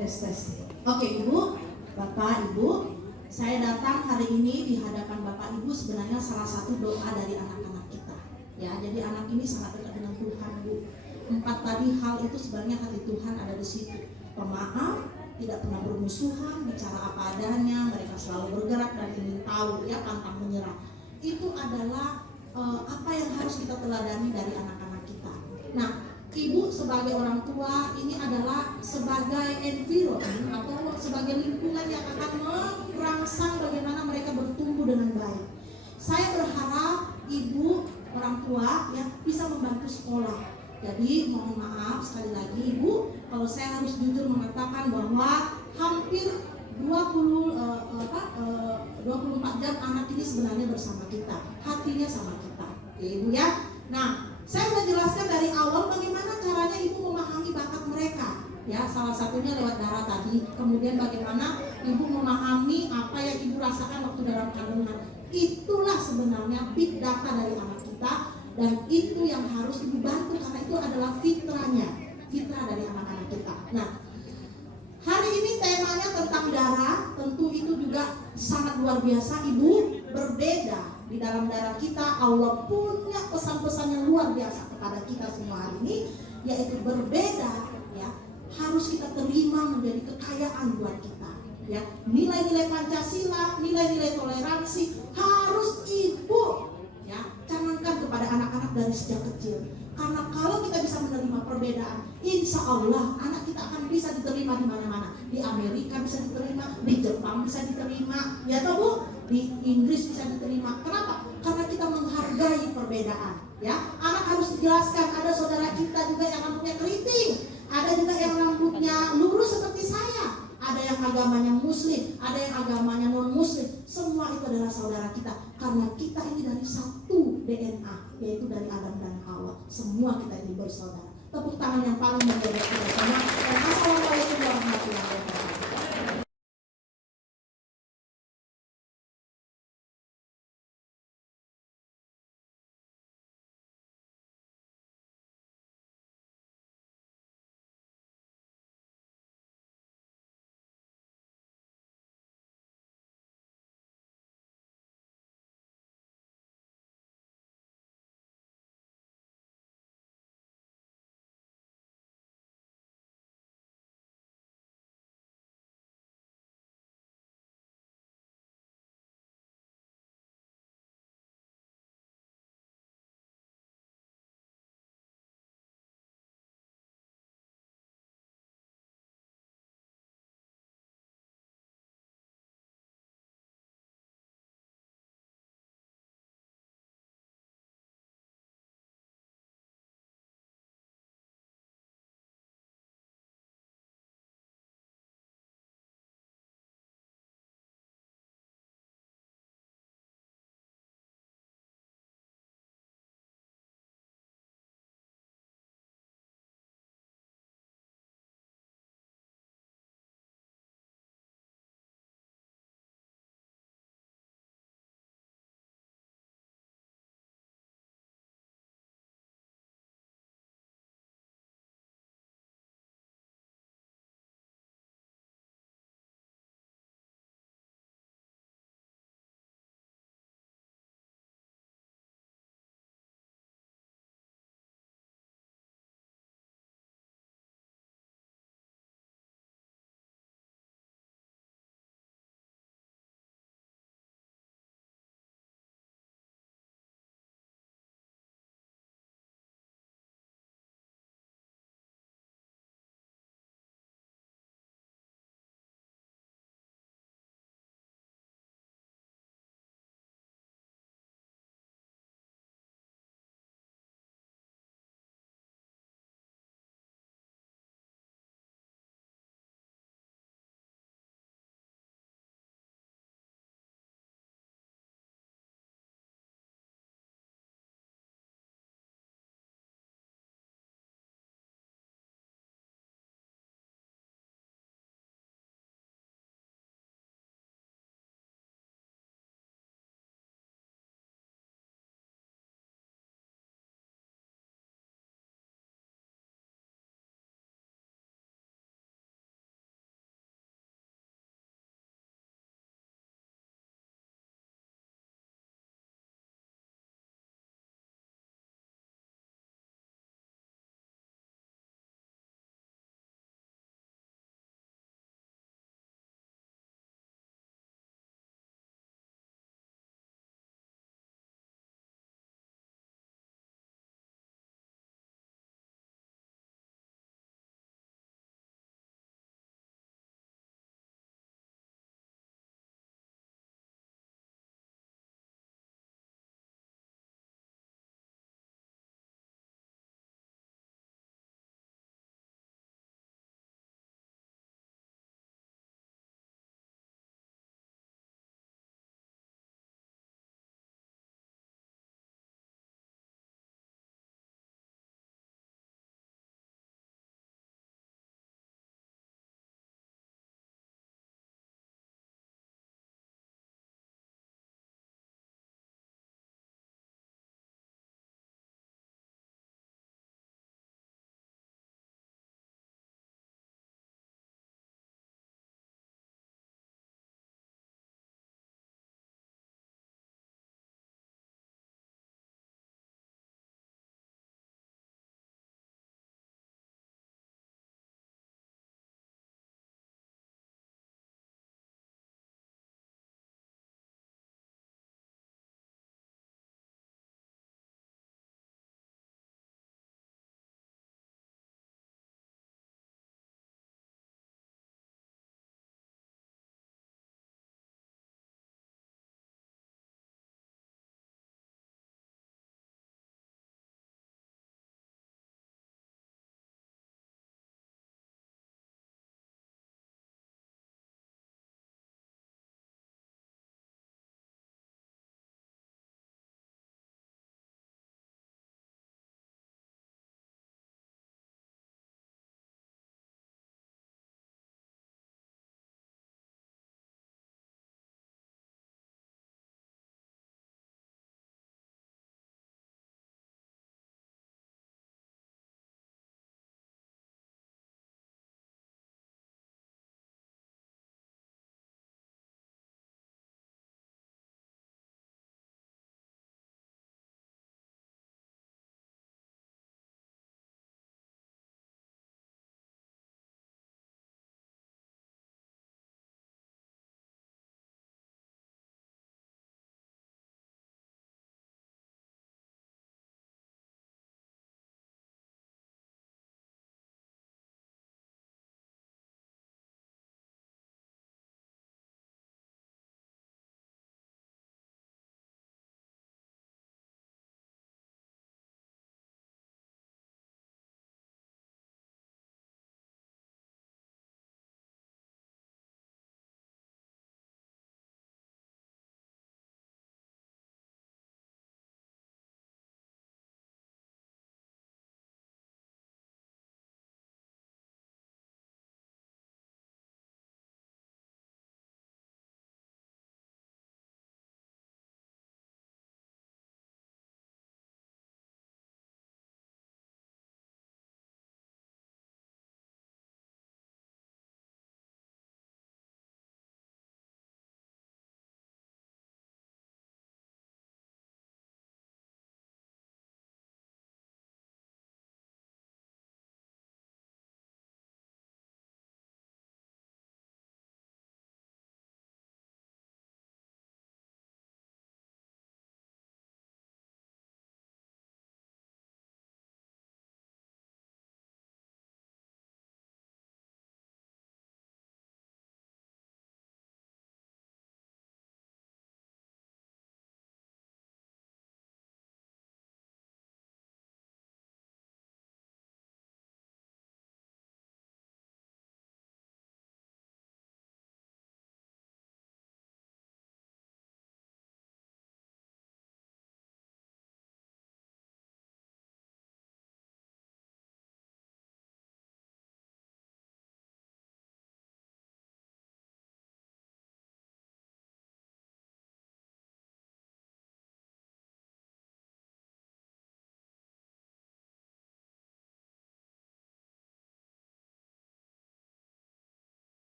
Tes. Oke, Ibu, Bapak, Ibu, saya datang hari ini di hadapan Bapak Ibu sebenarnya salah satu doa dari anak-anak kita. Ya, jadi anak ini sangat dekat dengan Tuhan, Bu. 4 tadi hal itu sebenarnya hati Tuhan ada di situ. Pemaaf, tidak pernah bermusuhan, bicara apa adanya, mereka selalu bergerak dan ingin tahu, ya, pantang menyerah. Itu adalah apa yang harus kita teladani dari anak-anak kita. Nah, Ibu sebagai orang tua ini adalah sebagai environment atau sebagai lingkungan yang akan merangsang bagaimana mereka bertumbuh dengan baik. Saya berharap Ibu orang tua ya bisa membantu sekolah. Jadi mohon maaf sekali lagi Ibu, kalau saya harus jujur mengatakan bahwa hampir 24 jam anak ini sebenarnya bersama kita, hatinya sama kita, ya Ibu ya. Nah, saya sudah jelaskan dari awal bagaimana caranya Ibu memahami bakat mereka. Ya, salah satunya lewat darah tadi. Kemudian bagaimana Ibu memahami apa yang Ibu rasakan waktu dalam kandungan. Itulah sebenarnya big data dari anak kita, dan itu yang harus Ibu bantu karena itu adalah fitrahnya, fitrah dari anak-anak kita. Nah, hari ini temanya tentang darah, tentu itu juga sangat luar biasa Ibu, berbeda. Di dalam darah kita Allah punya pesan-pesan yang luar biasa kepada kita semua hari ini, yaitu berbeda ya, harus kita terima menjadi kekayaan buat kita ya. Nilai-nilai Pancasila, nilai-nilai toleransi harus Ibu ya canangkan kepada anak-anak dari sejak kecil. Karena kalau kita bisa menerima perbedaan, insya Allah anak kita akan bisa diterima di mana-mana. Di Amerika bisa diterima, di Jepang bisa diterima, ya toh Bu? Di Inggris bisa diterima. Kenapa? Karena kita menghargai perbedaan. Ya, anak harus dijelaskan. Ada saudara kita juga yang rambutnya keriting, ada juga yang rambutnya lurus seperti saya, ada yang agamanya Muslim, ada yang agamanya non Muslim. Semua itu adalah saudara kita. Karena kita ini dari satu DNA, yaitu dari Adam dan Hawa. Semua kita ini bersaudara. Tepuk tangan yang paling meriah kita semua. Assalamualaikum warahmatullahi wabarakatuh.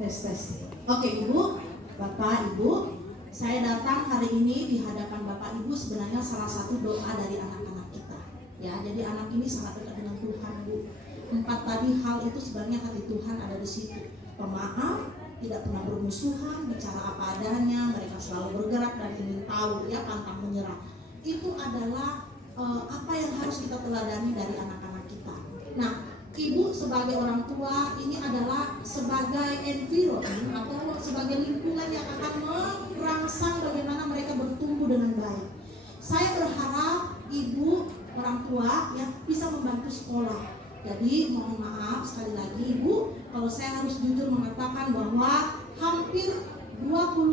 Tes. Oke Ibu, Bapak, Ibu, saya datang hari ini di hadapan Bapak Ibu sebenarnya salah satu doa dari anak-anak kita. Ya, jadi anak ini sangat dekat dengan Tuhan, Bu. 4 tadi hal itu sebenarnya hati Tuhan ada di situ. Pemaaf, tidak pernah bermusuhan, bicara apa adanya, mereka selalu bergerak dan ingin tahu, ya, pantang menyerah. Itu adalah apa yang harus kita teladani dari anak-anak kita. Nah, Ibu sebagai orang tua ini adalah sebagai environment atau sebagai lingkungan yang akan merangsang bagaimana mereka bertumbuh dengan baik. Saya berharap Ibu orang tua ya bisa membantu sekolah. Jadi mohon maaf sekali lagi Ibu, kalau saya harus jujur mengatakan bahwa hampir 24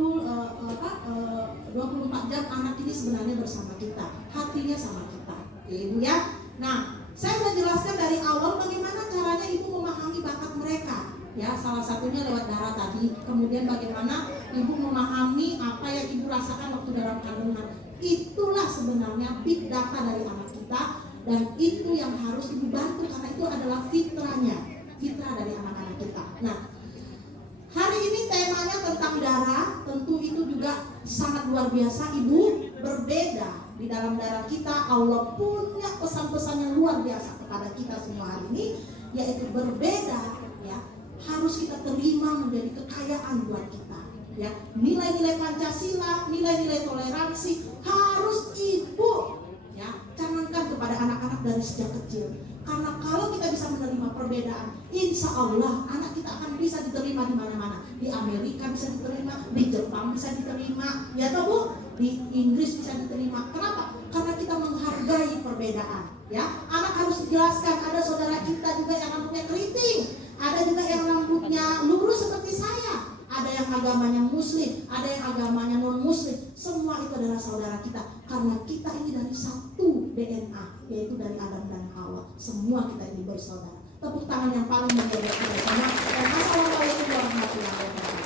jam anak ini sebenarnya bersama kita, hatinya sama kita, ya Ibu ya. Nah, saya sudah jelaskan dari awal bagaimana caranya Ibu memahami bakat mereka. Ya, salah satunya lewat darah tadi. Kemudian bagaimana Ibu memahami apa yang Ibu rasakan waktu dalam kandungan. Itulah sebenarnya big data dari anak kita, dan itu yang harus Ibu bantu karena itu adalah fitrahnya, fitrah dari anak-anak kita. Nah, hari ini temanya tentang darah, tentu itu juga sangat luar biasa Ibu, berbeda. Di dalam darah kita Allah punya pesan-pesan yang luar biasa kepada kita semua hari ini, yaitu berbeda ya, harus kita terima menjadi kekayaan buat kita ya. Nilai-nilai Pancasila, nilai-nilai toleransi harus Ibu ya canangkan kepada anak-anak dari sejak kecil. Karena kalau kita bisa menerima perbedaan, insya Allah anak kita akan bisa diterima di mana-mana. Di Amerika bisa diterima, di Jepang bisa diterima, ya toh Bu? Di Inggris bisa diterima. Kenapa? Karena kita menghargai perbedaan. Ya, anak harus dijelaskan. Ada saudara kita juga yang rambutnya keriting, ada juga yang rambutnya lurus seperti saya. Ada yang agamanya Muslim, ada yang agamanya non-Muslim. Semua itu adalah saudara kita. Karena kita ini dari satu DNA, yaitu dari Adam dan Hawa. Semua kita ini bersaudara. Tepuk tangan yang paling meriah buat kita semua. Dan assalamualaikum warahmatullahi wabarakatuh.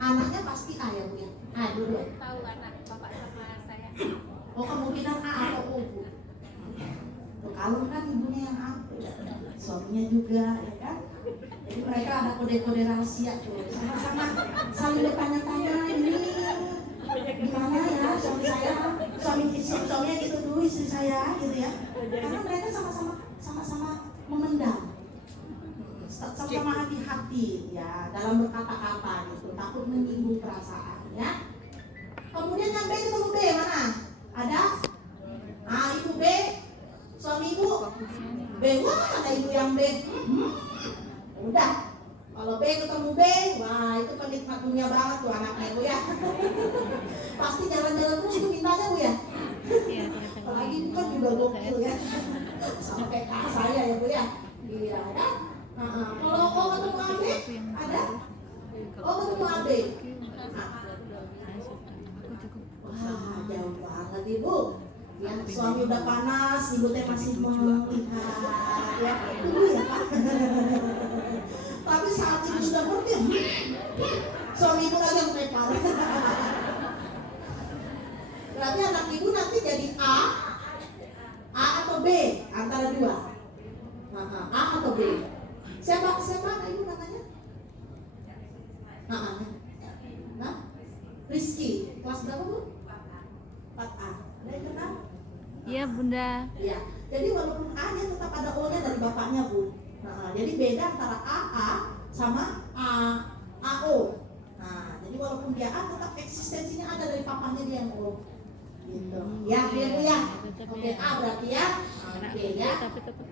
Anaknya pasti A ya Bu ya? A dulu. Tahu anak bapak sama saya. Oh kemungkinan A atau O Bu. Kalau kan ibunya yang A, suaminya juga ya kan? Jadi mereka ada kode-kode rahasia tuh, sama-sama saling bertanya-tanya ini gimana ya suami saya, suaminya gitu dulu istri saya gitu ya. Karena mereka sama-sama memendam, sama-sama hati-hati ya dalam berkata-kata gitu, takut menyinggung perasaan ya. Kemudian yang B ketemu B mana? Ada? Ibu B, suami ibu B, wah ada ibu yang B. Udah, kalau B ketemu B, wah itu penikmat dunia banget tuh anaknya Bu ya. Pasti jalan-jalan terus tuh mintanya Bu ya. Apalagi itu kan juga gokil ya. Sampai kak saya ya Bu ya. Iya kan? Kalau O ketemu AB, ada? O ketemu AB. Wah jauh banget Ibu. Ya, suami udah panas, ibu teh masih melihat ya. Ibu ya Pak. Tapi saat ibu sudah ngerti, suami ibu lagi yang tepar. Berarti anak ibu nanti jadi A atau B antara dua. A atau B. Siapa ibu namanya? Rizky. Kelas berapa Bu? 4A. Ada yang kenal? Iya Bunda. Iya. Jadi walaupun A nya tetap ada O nya dari bapaknya Bu. Jadi beda antara AA sama AO. Jadi walaupun dia A tetap eksistensinya ada dari papanya dia yang O. Gitu. Ya, dia Bu ya. Oke, A berarti ya. Oke ya.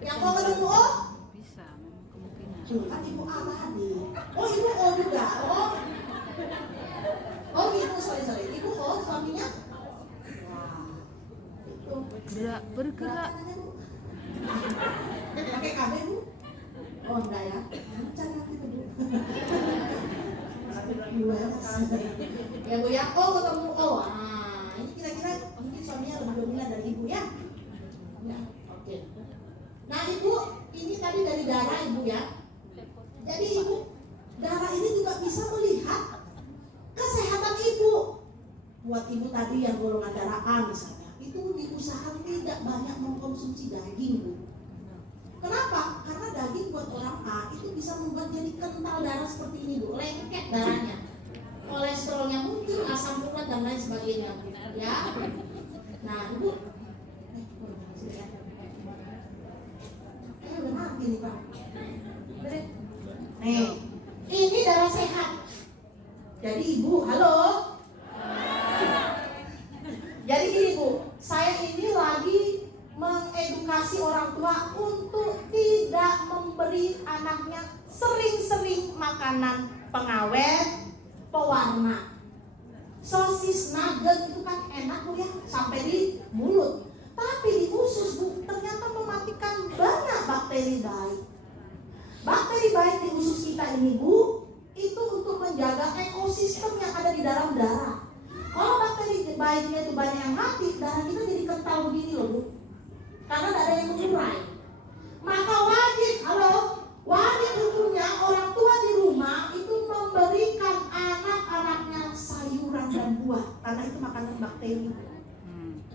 Yang O ketemu O? Bisa, memang kemungkinan. Kan ibu A tadi. Oh, ibu O juga. Oh gitu, sorry. Ibu O suaminya? Wah, itu. Bergerak. Pakai KB Bu? Oh enggak ya? Cari nanti Bu. Ya Bu ya, O ketemu O. Ini kira-kira mungkin suaminya lebih dominan dari ibu ya? Ya, oke. Nah ibu, ini tadi dari darah ibu ya. Jadi ibu, darah ini juga bisa melihat kesehatan ibu. Buat ibu tadi yang golongan darah A misalnya, itu diusahakan tidak banyak mengkonsumsi daging Bu. Kenapa? Karena daging buat orang A itu bisa membuat jadi kental darah seperti ini Bu, lengket darahnya, kolesterolnya muncul, asam urat dan lain sebagainya Bu. Ya. Nah ibu, udah mati nih Pak. Nih, ini darah sehat. Jadi ibu, halo. Jadi gini Bu, saya ini lagi mengedukasi orang tua untuk tidak memberi anaknya sering-sering makanan pengawet, pewarna. Sosis, nugget itu kan enak Bu ya, sampai di mulut. Tapi di usus Bu, ternyata mematikan banyak bakteri baik. Bakteri baik di usus kita ini Bu, itu untuk menjaga ekosistem yang ada di dalam darah. Kalau bakteri baiknya itu banyak yang mati, darah kita jadi kental begini loh Bu. Karena tidak ada yang mengurai. Maka wajib hukumnya orang tua di rumah itu memberikan anak-anaknya sayuran dan buah, karena itu makanan bakteri.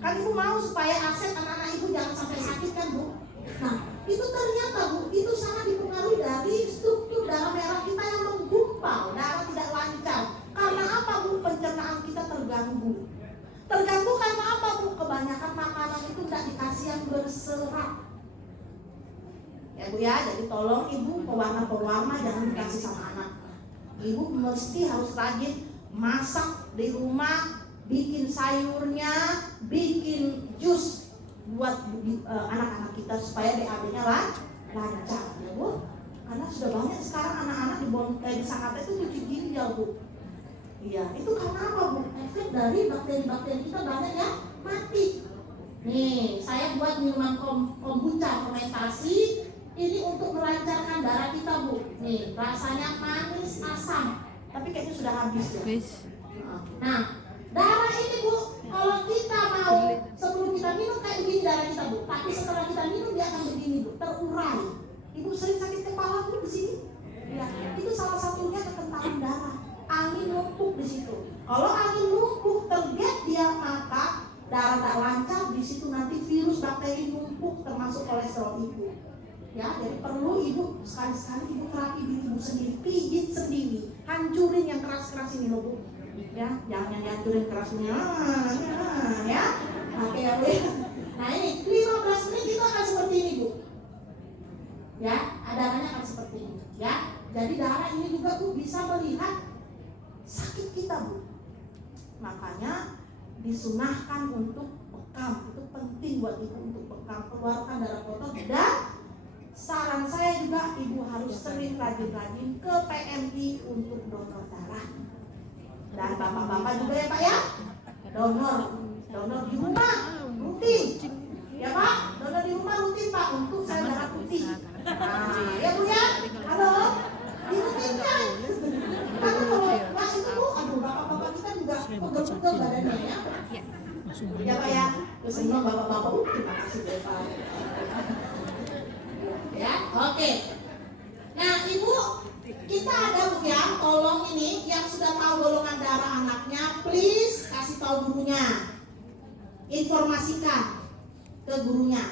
Kan ibu mau supaya aset anak-anak ibu jangan sampai sakit kan Bu. Nah itu ternyata Bu, itu sangat dipengaruhi dari struktur darah merah kita yang menggumpal, darah tidak lancar. Karena apa Bu? Pencernaan kita terganggu. Terganggu karena apa Bu? Kebanyakan makanan itu tidak dikasih yang berserat. Ya Bu ya, jadi tolong ibu pewarna-pewarna jangan dikasih sama anak. Ibu mesti harus rajin masak di rumah, bikin sayurnya, bikin jus buat anak-anak kita supaya BAB-nya lancar ya Bu. Karena sudah banyak sekarang anak-anak di Jakarta itu cuci ginjal Bu. Iya, itu karena apa Bu? Efek dari bakteri-bakteri kita banyak yang mati. Nih, saya buat minuman kombucha fermentasi ini untuk melancarkan darah kita Bu. Nih, rasanya manis asam, tapi kayaknya sudah habis ya. Nah, darah ini Bu, kalau kita mau sebelum kita minum kayak begini darah kita Bu, tapi setelah kita minum dia akan begini Bu, terurai. Ibu sering sakit kepala Bu di sini? Ya, itu salah satunya kekentalan darah. Angin numpuk termasuk kolesterol ibu. Ya, jadi perlu ibu sekali-sekali ibu terapi diri ibu sendiri, pijit sendiri, hancurin yang keras-keras ini loh Bu. Ya, jangan dihancurin kerasnya, ya. Oke ya Bu. Nah ini 15 menit kita akan seperti ini Bu. Ya, darahnya akan seperti ini. Ya, jadi darah ini juga Bu bisa melihat sakit kita Bu. Makanya disunahkan untuk bekam, itu penting buat ibu untuk bekam, keluarkan darah kotor. Dan saran saya juga ibu harus sering rajin-rajin ke PMI untuk donor darah. Dan bapak-bapak juga ya Pak ya, donor di rumah rutin, ya Pak, donor di rumah rutin Pak untuk sel darah putih. Nah, ya Bu ya, halo, dirutinkan. Karena kalau nggak itu Bu, aduh bapak-bapak kita juga pegel-pegel badannya ya. Ya Pak ya, terus semua bapak-bapak, terima kasih Bapak. Ya, oke. Nah ibu, kita ada Bu ya, tolong ini yang sudah tahu golongan darah anaknya, please kasih tahu gurunya, informasikan ke gurunya.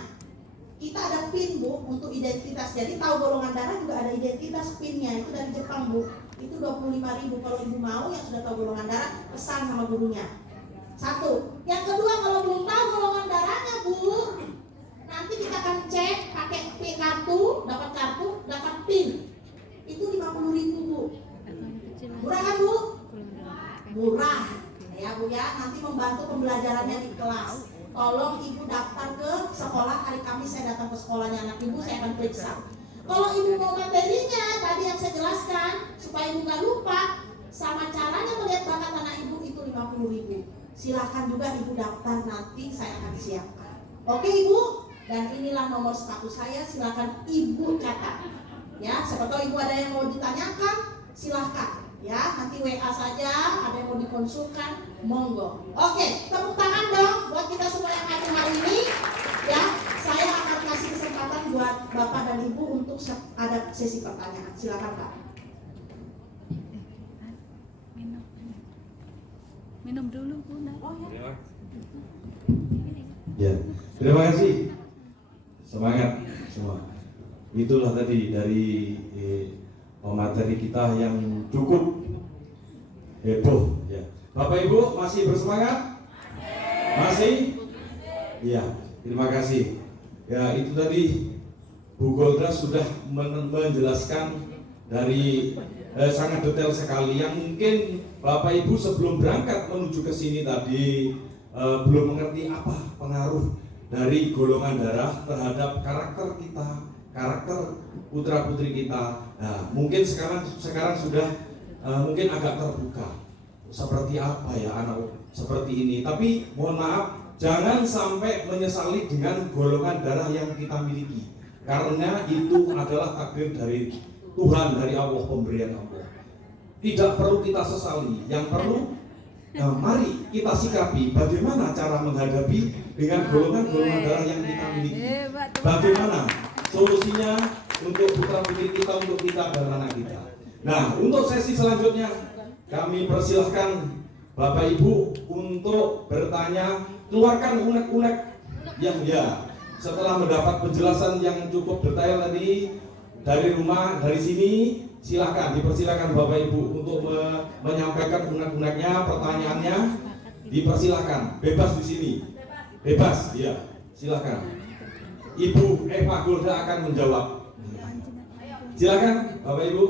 Kita ada pin Bu untuk identitas, jadi tahu golongan darah juga ada identitas pinnya, itu dari Jepang Bu. Itu 25.000 kalau ibu mau yang sudah tahu golongan darah, pesan sama gurunya. Satu. Yang kedua, kalau belum tahu golongan darahnya Bu, nanti kita akan cek pakai kartu, dapat pin. Itu 50.000 Bu. Murah kan Bu? Murah. Ya Bu ya, nanti membantu pembelajarannya di kelas. Tolong ibu daftar ke sekolah, hari Kamis saya datang ke sekolahnya anak ibu, saya akan periksa. Kalau ibu mau materinya, tadi yang saya jelaskan, supaya ibu gak lupa, sama caranya melihat bakat anak ibu itu 50.000. Silahkan juga ibu daftar, nanti saya akan siapkan. Oke Ibu? Dan inilah nomor status saya, silahkan ibu catat. Ya, siapa tahu ibu ada yang mau ditanyakan, silahkan. Ya, nanti WA saja, ada yang mau dikonsulkan, monggo. Oke, tepuk tangan dong buat kita semua yang hadir hari ini. Ya, saya akan kasih kesempatan buat Bapak dan Ibu untuk ada sesi pertanyaan. Silakan Pak. Minum dulu Bunda. Oh ya. Ya, terima kasih. Semangat semua. Itulah tadi dari materi kita yang cukup heboh. Ya. Bapak Ibu masih bersemangat? Masih? Ya, terima kasih. Ya, itu tadi Bu Golda sudah menjelaskan dari sangat detail sekali yang mungkin Bapak Ibu sebelum berangkat menuju ke sini tadi belum mengerti apa pengaruh dari golongan darah terhadap karakter kita, karakter putra putri kita. Nah, mungkin sekarang sudah mungkin agak terbuka seperti apa ya anak seperti ini. Tapi mohon maaf, jangan sampai menyesali dengan golongan darah yang kita miliki, karena itu adalah takdir dari Tuhan, dari Allah, pemberian Allah. Tidak perlu kita sesali, yang perlu mari kita sikapi bagaimana cara menghadapi dengan golongan-golongan darah yang kita miliki. Bagaimana solusinya untuk putra putri kita, untuk kita dan anak kita. Nah, untuk sesi selanjutnya kami persilahkan Bapak Ibu untuk bertanya, keluarkan unek-unek yang ya. Setelah mendapat penjelasan yang cukup detail tadi dari rumah, dari sini, silakan dipersilakan Bapak Ibu untuk menyampaikan unek-uneknya, pertanyaannya, dipersilakan, bebas di sini, bebas, ya, silakan. Ibu Eva Golda akan menjawab. Silakan Bapak Ibu,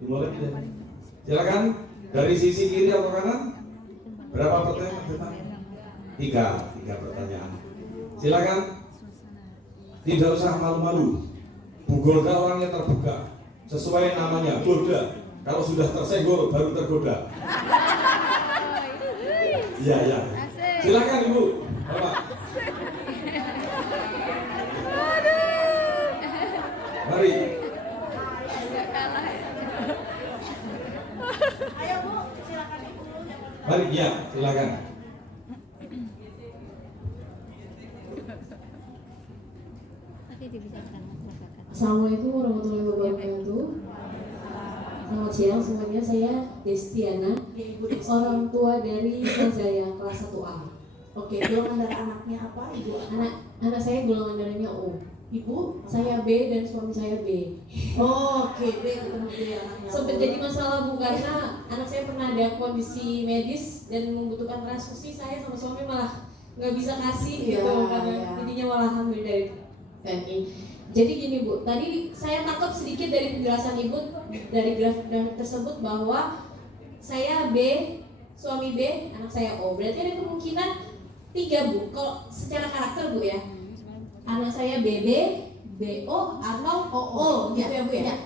dimulai tidak? Silakan dari sisi kiri atau kanan. Berapa pertanyaan? Tiga pertanyaan. Silakan. Tidak usah malu-malu. Bu Golda orangnya terbuka, sesuai namanya Golda. Kalau sudah tersenggol baru tergoda. Iya. Silakan Ibu, Bapak. Mari. Ayo Bu, silakan Ibu. Mari, ya, silakan. Assalamualaikum warahmatullahi wabarakatuh. Selamat siang semuanya, saya Destiana, orang tua dari Zaya kelas 1A. Oke, golongan darah anaknya apa Ibu? Anak anak saya golongan darahnya O. Ibu, Saya B dan suami saya B. oke, B ketemu B anaknya. Sempat jadi masalah Bu karena anak saya pernah ada kondisi medis dan membutuhkan transfusi, saya sama suami malah nggak bisa kasih Iya, gitu karena iya. jadinya malah hamil dari TNI. Jadi gini Bu, tadi saya tangkap sedikit dari penjelasan Ibu dari grafik tersebut bahwa saya B, suami B, anak saya O. Berarti ada kemungkinan 3 Bu. Kalau secara karakter Bu ya, anak saya BB, BO atau OO gitu ya Bu ya.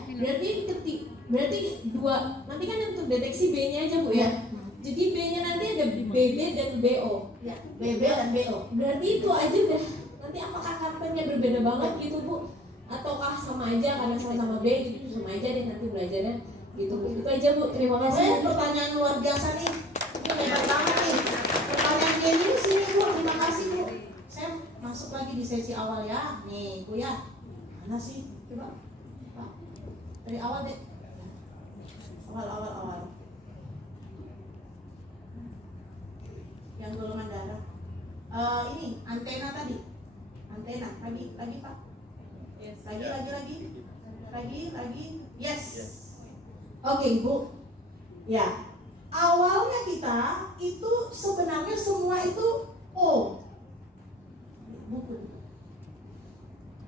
Berarti 2. Nanti kan untuk deteksi B-nya aja Bu ya. Jadi B-nya nanti ada BB dan BO. Ya, BB dan BO. Berarti itu aja udah. Nanti apakah karakternya berbeda banget gitu Bu? Ataukah sama aja karena sama-sama B gitu sama aja deh nanti belajarnya gitu Bu. Itu aja Bu. Terima kasih. Pertanyaan luar biasa nih. Ini hebat banget nih. Pertanyaan Jenny sini Bu, terima kasih Bu. Saya masuk lagi di sesi awal ya. Nih Bu ya. Mana sih? Coba. Pak. Dari awal deh. Awal. Yang golongan darah. Ini antena tadi. Antena. Lagi Pak. Lagi. Yes. Oke Ibu. Ya. Awalnya kita itu sebenarnya semua itu O. Buku.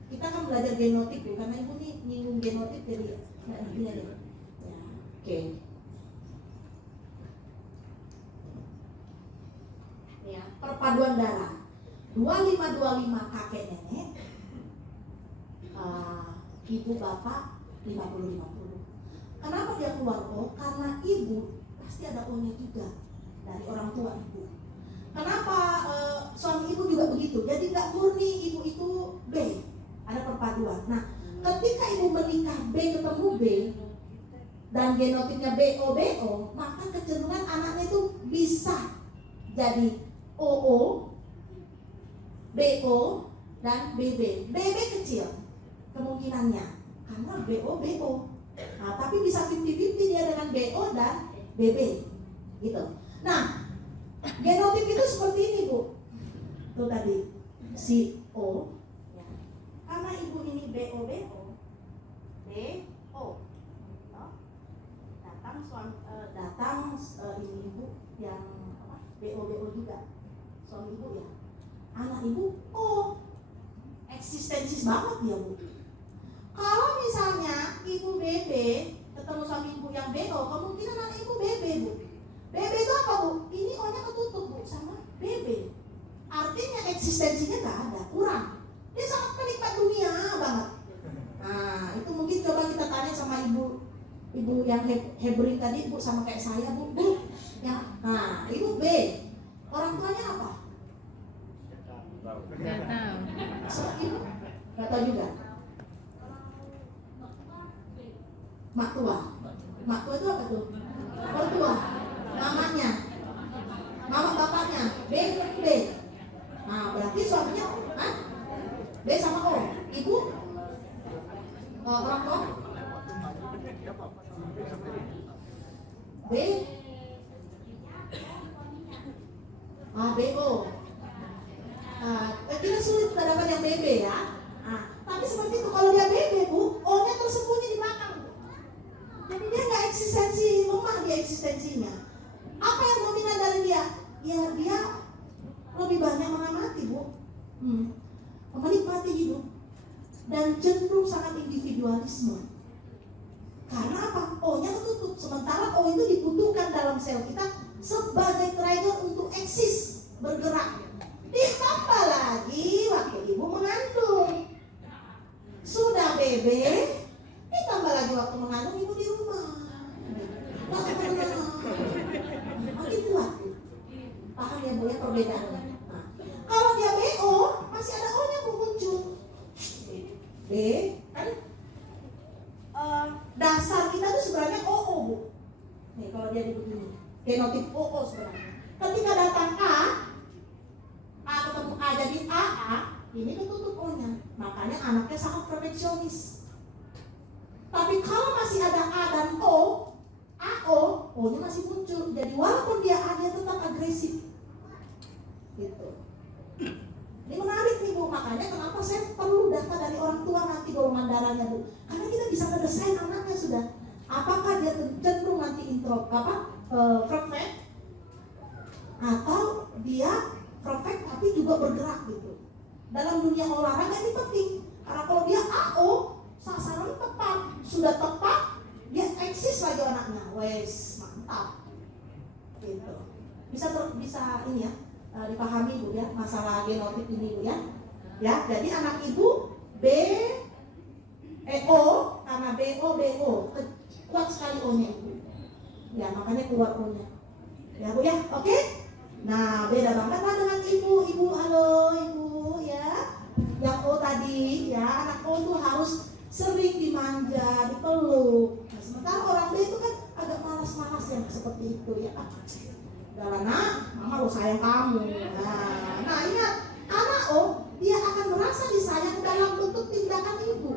Kita kan belajar genotip ya, karena Ibu nih nyinggung genotip jadi nggak ngerti aja. Ya. Oke. Ya, perpaduan darah 25-25 kakek nenek, ibu bapak 50-50. Kenapa dia keluar O? Karena ibu pasti ada O-nya juga dari orang tua ibu. Kenapa suami ibu juga begitu? Jadi nggak murni ibu itu B, ada perpaduan. Nah, ketika ibu menikah B ketemu B dan genotipnya BO, maka kecenderungan anaknya itu bisa jadi OO, BO, dan BB. BB kecil kemungkinannya karena BO. Nah, tapi bisa 50-50 dia dengan BO dan BB gitu. Nah, genotip itu seperti ini Bu. Tuh tadi si O ya. Karena ibu ini BO, datang ini ibu yang BO juga suami ibu ya, anak ibu eksistensis banget dia Bu. Kalau misalnya ibu BB ketemu suami ibu yang BO, kemungkinan anak ibu BB Bu. BB itu apa Bu? Ini O-nya ketutup Bu sama BB. Artinya eksistensinya nggak ada, kurang. Dia sangat penikmat dunia banget. Nah itu mungkin coba kita tanya sama ibu yang Hebrew tadi Bu, sama kayak saya Bu ya. Nah ibu B, orang tuanya apa? Nggak tahu. Ibu nggak tahu juga. Mak tua itu apa tuh? Mertua, mamanya, mama bapaknya, B. Nah berarti suaminya B sama O. Ibu orang tua B, BO. Kita sulit kita dapat yang BB ya. Tapi seperti itu kalau dia BB Bu, O-nya tersembunyi di belakang. Jadi dia nggak eksistensi, lemah dia eksistensinya. Apa yang dominan dari dia? Ya dia lebih banyak mengamati Bu, menikmati hidup dan cenderung sangat individualisme. Karena apa? O-nya ketutup. Sementara O itu dibutuhkan dalam sel kita sebagai trigger untuk eksis, bergerak. Ditambah lagi waktu ibu mengandung, sudah BB, ditambah lagi waktu mengandung ibu di rumah. Makin kuat. Paham ya Bu ya perbedaannya. Nah, kalau dia BO masih ada O-nya muncul. B kan dasar kita tuh sebenarnya OO Bu. Nih kalau dia begini, genotip OO sebenarnya. Ketika datang A ketemu A jadi AA, ini ketutup O-nya. Makanya anaknya sangat perfeksionis. Tapi kalau masih ada A dan O, AO, O-nya masih muncul. Jadi walaupun dia A, dia tetap agresif. Gitu. Ini menarik nih Bu, makanya bisa ngedesain anaknya sudah. Apakah dia cenderung nanti perfect, atau dia perfect tapi juga bergerak gitu. Dalam dunia olahraga ini penting, karena kalau dia AO, sasaran tepat, sudah tepat, dia eksis lagi anaknya, wes mantap, gitu. Bisa ini ya, dipahami Bu ya, masalah genotip ini Bu ya. Ya, jadi anak ibu O, karena BO, kuat sekali O-nya ibu. Ya, makanya keluar O-nya. Ya Bu ya, oke? Nah, beda banget lah dengan ibu. Ibu, halo ibu ya. Yang O tadi, ya, anak O itu harus sering dimanja, dipeluk. Nah, sementara orang B itu kan agak malas-malas yang seperti itu ya. Udah nak, mama lo sayang kamu. Nah ingat, anak O dia akan merasa disayang dalam bentuk tindakan ibu.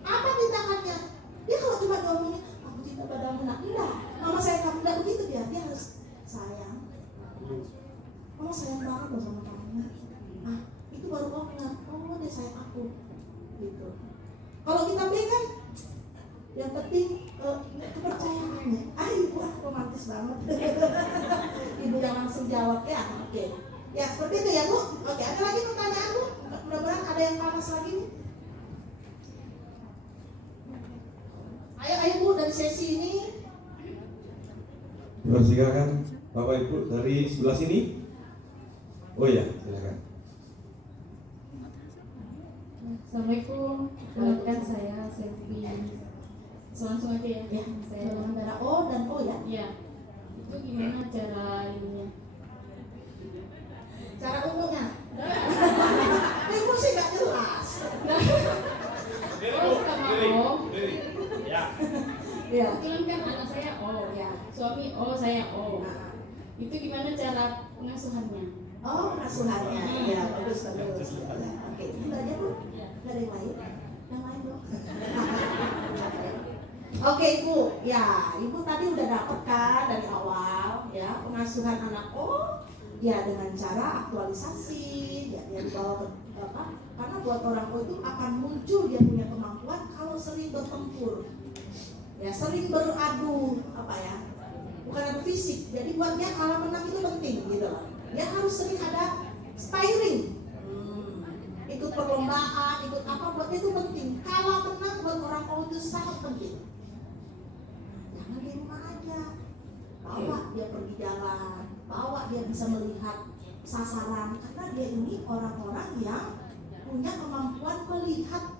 Apa tindakannya? Dia kalau cuma ngomongin, aku cinta padamu nak, enggak, mama sayang kamu, enggak begitu dia. Dia harus sayang. Mama sayang banget loh sama kamu. Nah, itu baru O ingat, oh dia sayang aku. Gitu. Kalau kita B kan, yang penting kepercayaannya. Ibu romantis banget. Ibu yang langsung jawab ya, oke. Ya seperti itu ya Bu. Oke, ada lagi pertanyaan Bu? Mudah-mudahan ada yang panas lagi nih. Ayo Bu dari sesi ini. Dipersilakan Bapak Ibu dari sebelah sini. Oh ya, silakan. Assalamualaikum, perkenalkan saya Selvi. Langsung aja ya. Ya, Saya golongan darah O dan O ya. ya. Itu gimana cara ininya? Cara umumnya. Ibu sih gak jelas. Oh, sama O. Ya. Ya. Kebetulan kan anak saya O, Ya. suami O, saya O. Nah. Itu gimana cara pengasuhannya? Oh, pengasuhannya. Ya, bagus. Ya, oke, itu aja Bu. Gak ada yang lain. Yang lain Bu. Oke Ibu, ya Ibu tadi udah dapet kan dari awal ya pengasuhan anak O ya dengan cara aktualisasi ya dia dibawa ke apa? Karena buat orang O itu akan muncul dia punya kemampuan kalau sering bertempur ya sering beradu apa ya bukan adu fisik jadi buat dia kalah menang itu penting gitu loh dia harus sering ada sparring ikut perlombaan ikut apa buat dia itu penting kalah menang buat orang O itu sangat penting. Jangan di rumah aja, bawa dia pergi jalan, bawa dia bisa melihat sasaran karena dia ini orang-orang yang punya kemampuan melihat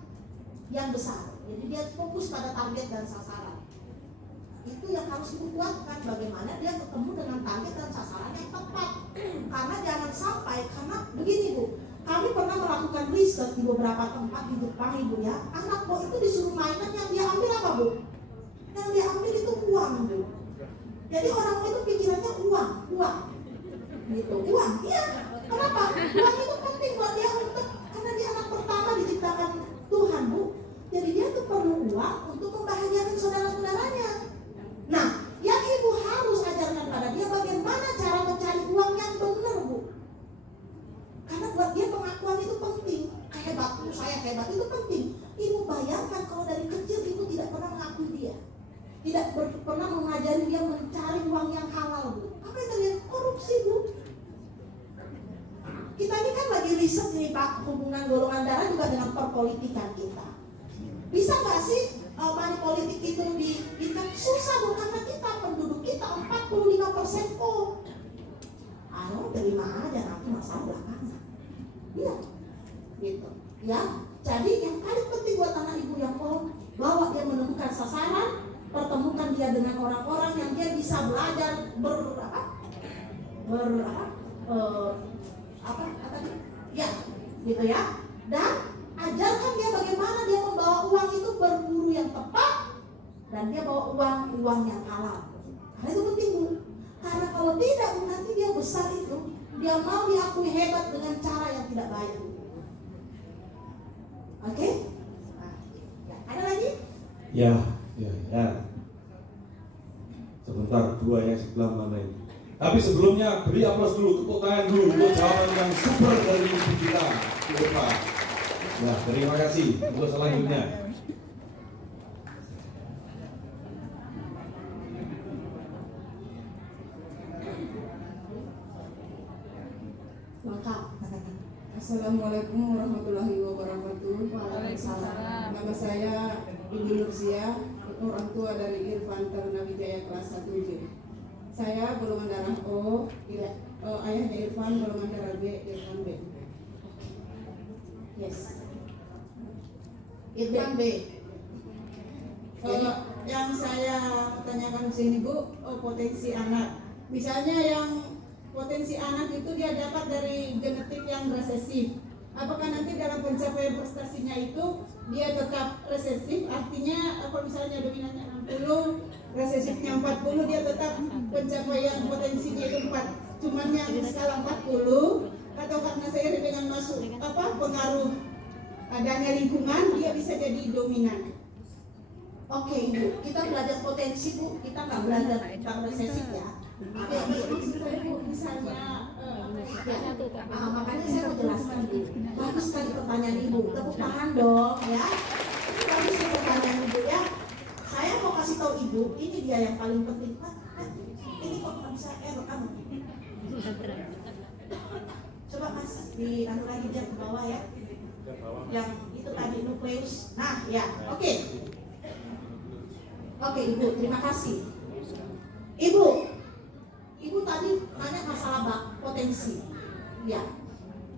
yang besar. Jadi dia fokus pada target dan sasaran. Itu yang harus dikuatkan bagaimana dia ketemu dengan target dan sasaran yang tepat. Karena jangan sampai karena begini Bu, kami pernah melakukan riset di beberapa tempat di Jepang Ibu ya. Anak Bu itu disuruh mainan yang dia ambil apa Bu? Yang dia ambil itu uang Bu. Jadi orang itu pikirannya uang gitu, uang, iya. Kenapa? Uang itu penting buat dia untuk karena dia anak pertama diciptakan Tuhan Bu. Jadi dia tuh perlu uang untuk membahagiakan saudara-saudaranya. Nah, yang ibu harus ajarkan pada dia bagaimana cara mencari uang yang benar Bu. Karena buat dia pengakuan itu penting. Hebat, saya hebat itu penting. Ibu bayangkan kalau dari kecil ibu tidak pernah mengakui dia. Tidak pernah mengajari dia mencari uang yang halal Bu. Apa yang terjadi? Korupsi Bu. Kita ini kan lagi riset nih Pak, hubungan golongan darah juga dengan perpolitikan kita. Bisa nggak sih money politik itu diikat? Susah Bu, karena kita penduduk kita 45% kok. Ayo terima aja nanti masalah belakangan. Iya, gitu. Ya, jadi yang paling penting buat anak ibu yang mau bawa dia menemukan sasaran, pertemukan dia dengan orang-orang yang dia bisa belajar ya, gitu ya. Dan ajarkan dia bagaimana dia membawa uang itu berburu yang tepat dan dia bawa uang yang halal. Karena itu penting Bu. Karena kalau tidak nanti dia besar itu dia mau diakui hebat dengan cara yang tidak baik. Oke? Nah, ya. Ada lagi? Ya. Sebentar, dua yang sebelah mana ini? Tapi sebelumnya beri aplaus dulu, tepuk tangan dulu untuk jawaban yang super dari ibu kita di depan. Ya, terima kasih untuk selanjutnya. Assalamualaikum warahmatullahi wabarakatuh. Waalaikumsalam. Nama saya Ibu Nursia, orang tua dari Irfan Taruna Wijaya kelas 1B. Saya golongan darah O, ayahnya Irfan golongan darah B, Irfan B. Yes. Irfan B. Yang saya tanyakan di sini Bu, potensi anak. Misalnya yang potensi anak itu dia dapat dari genetik yang resesif. Apakah nanti dalam pencapaian prestasinya itu dia tetap resesif? Artinya kalau misalnya dominannya 60, resesifnya 40, dia tetap pencapaian potensinya itu 4. Cuman yang di skala 40 atau karena seiring dengan masuk pengaruh adanya lingkungan dia bisa jadi dominan. Oke Ibu, kita belajar potensi Bu, kita nggak belajar tentang resesif ya. Oke, maksud saya Bu, misalnya makanya saya mau jelaskan Bu. Bagus sekali pertanyaan Ibu, tepuk tangan dong ya. Ini bagus sekali pertanyaan Ibu ya. Saya mau kasih tahu Ibu, ini dia yang paling penting. Ini kok nggak bisa error kamu. Coba Mas, di anu lagi dia ke bawah ya. Yang itu tadi nukleus. Nah ya, oke. Oke Ibu, terima kasih. Ibu tadi nanya masalah potensi. Ya,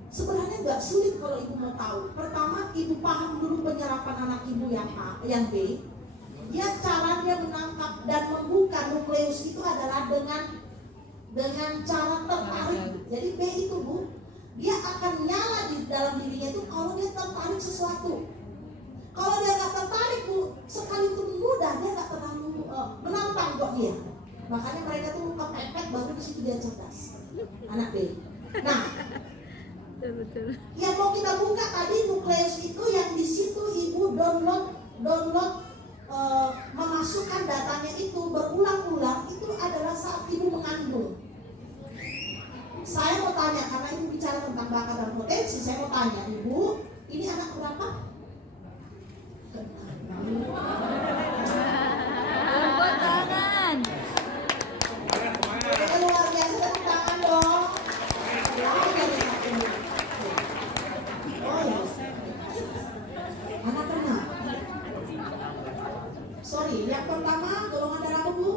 sebenarnya nggak sulit kalau Ibu mau tahu. Pertama, Ibu paham dulu penyerapan anak Ibu yang A, yang B. Cara dia menangkap dan membuka nukleus itu adalah dengan cara tertarik. Jadi B itu Bu, dia akan nyala di dalam dirinya itu kalau dia tertarik sesuatu. Kalau dia nggak tertarik Bu, sekalipun mudah dia nggak terlalu menantang kok dia. Makanya mereka tuh muka pepet baru di situ dia cerdas. Anak B. Nah, Betul. yang mau kita buka tadi nukleus itu yang di situ Ibu download memasukkan datanya itu berulang-ulang itu adalah saat Ibu mengandung. Saya mau tanya karena Ibu bicara tentang bakat dan potensi, saya mau tanya Ibu, ini anak berapa? Buat tangan. Luar biasa, tepuk tangan dong. Oh ya, anak kena. Sorry, yang pertama golongan darah apa Bu?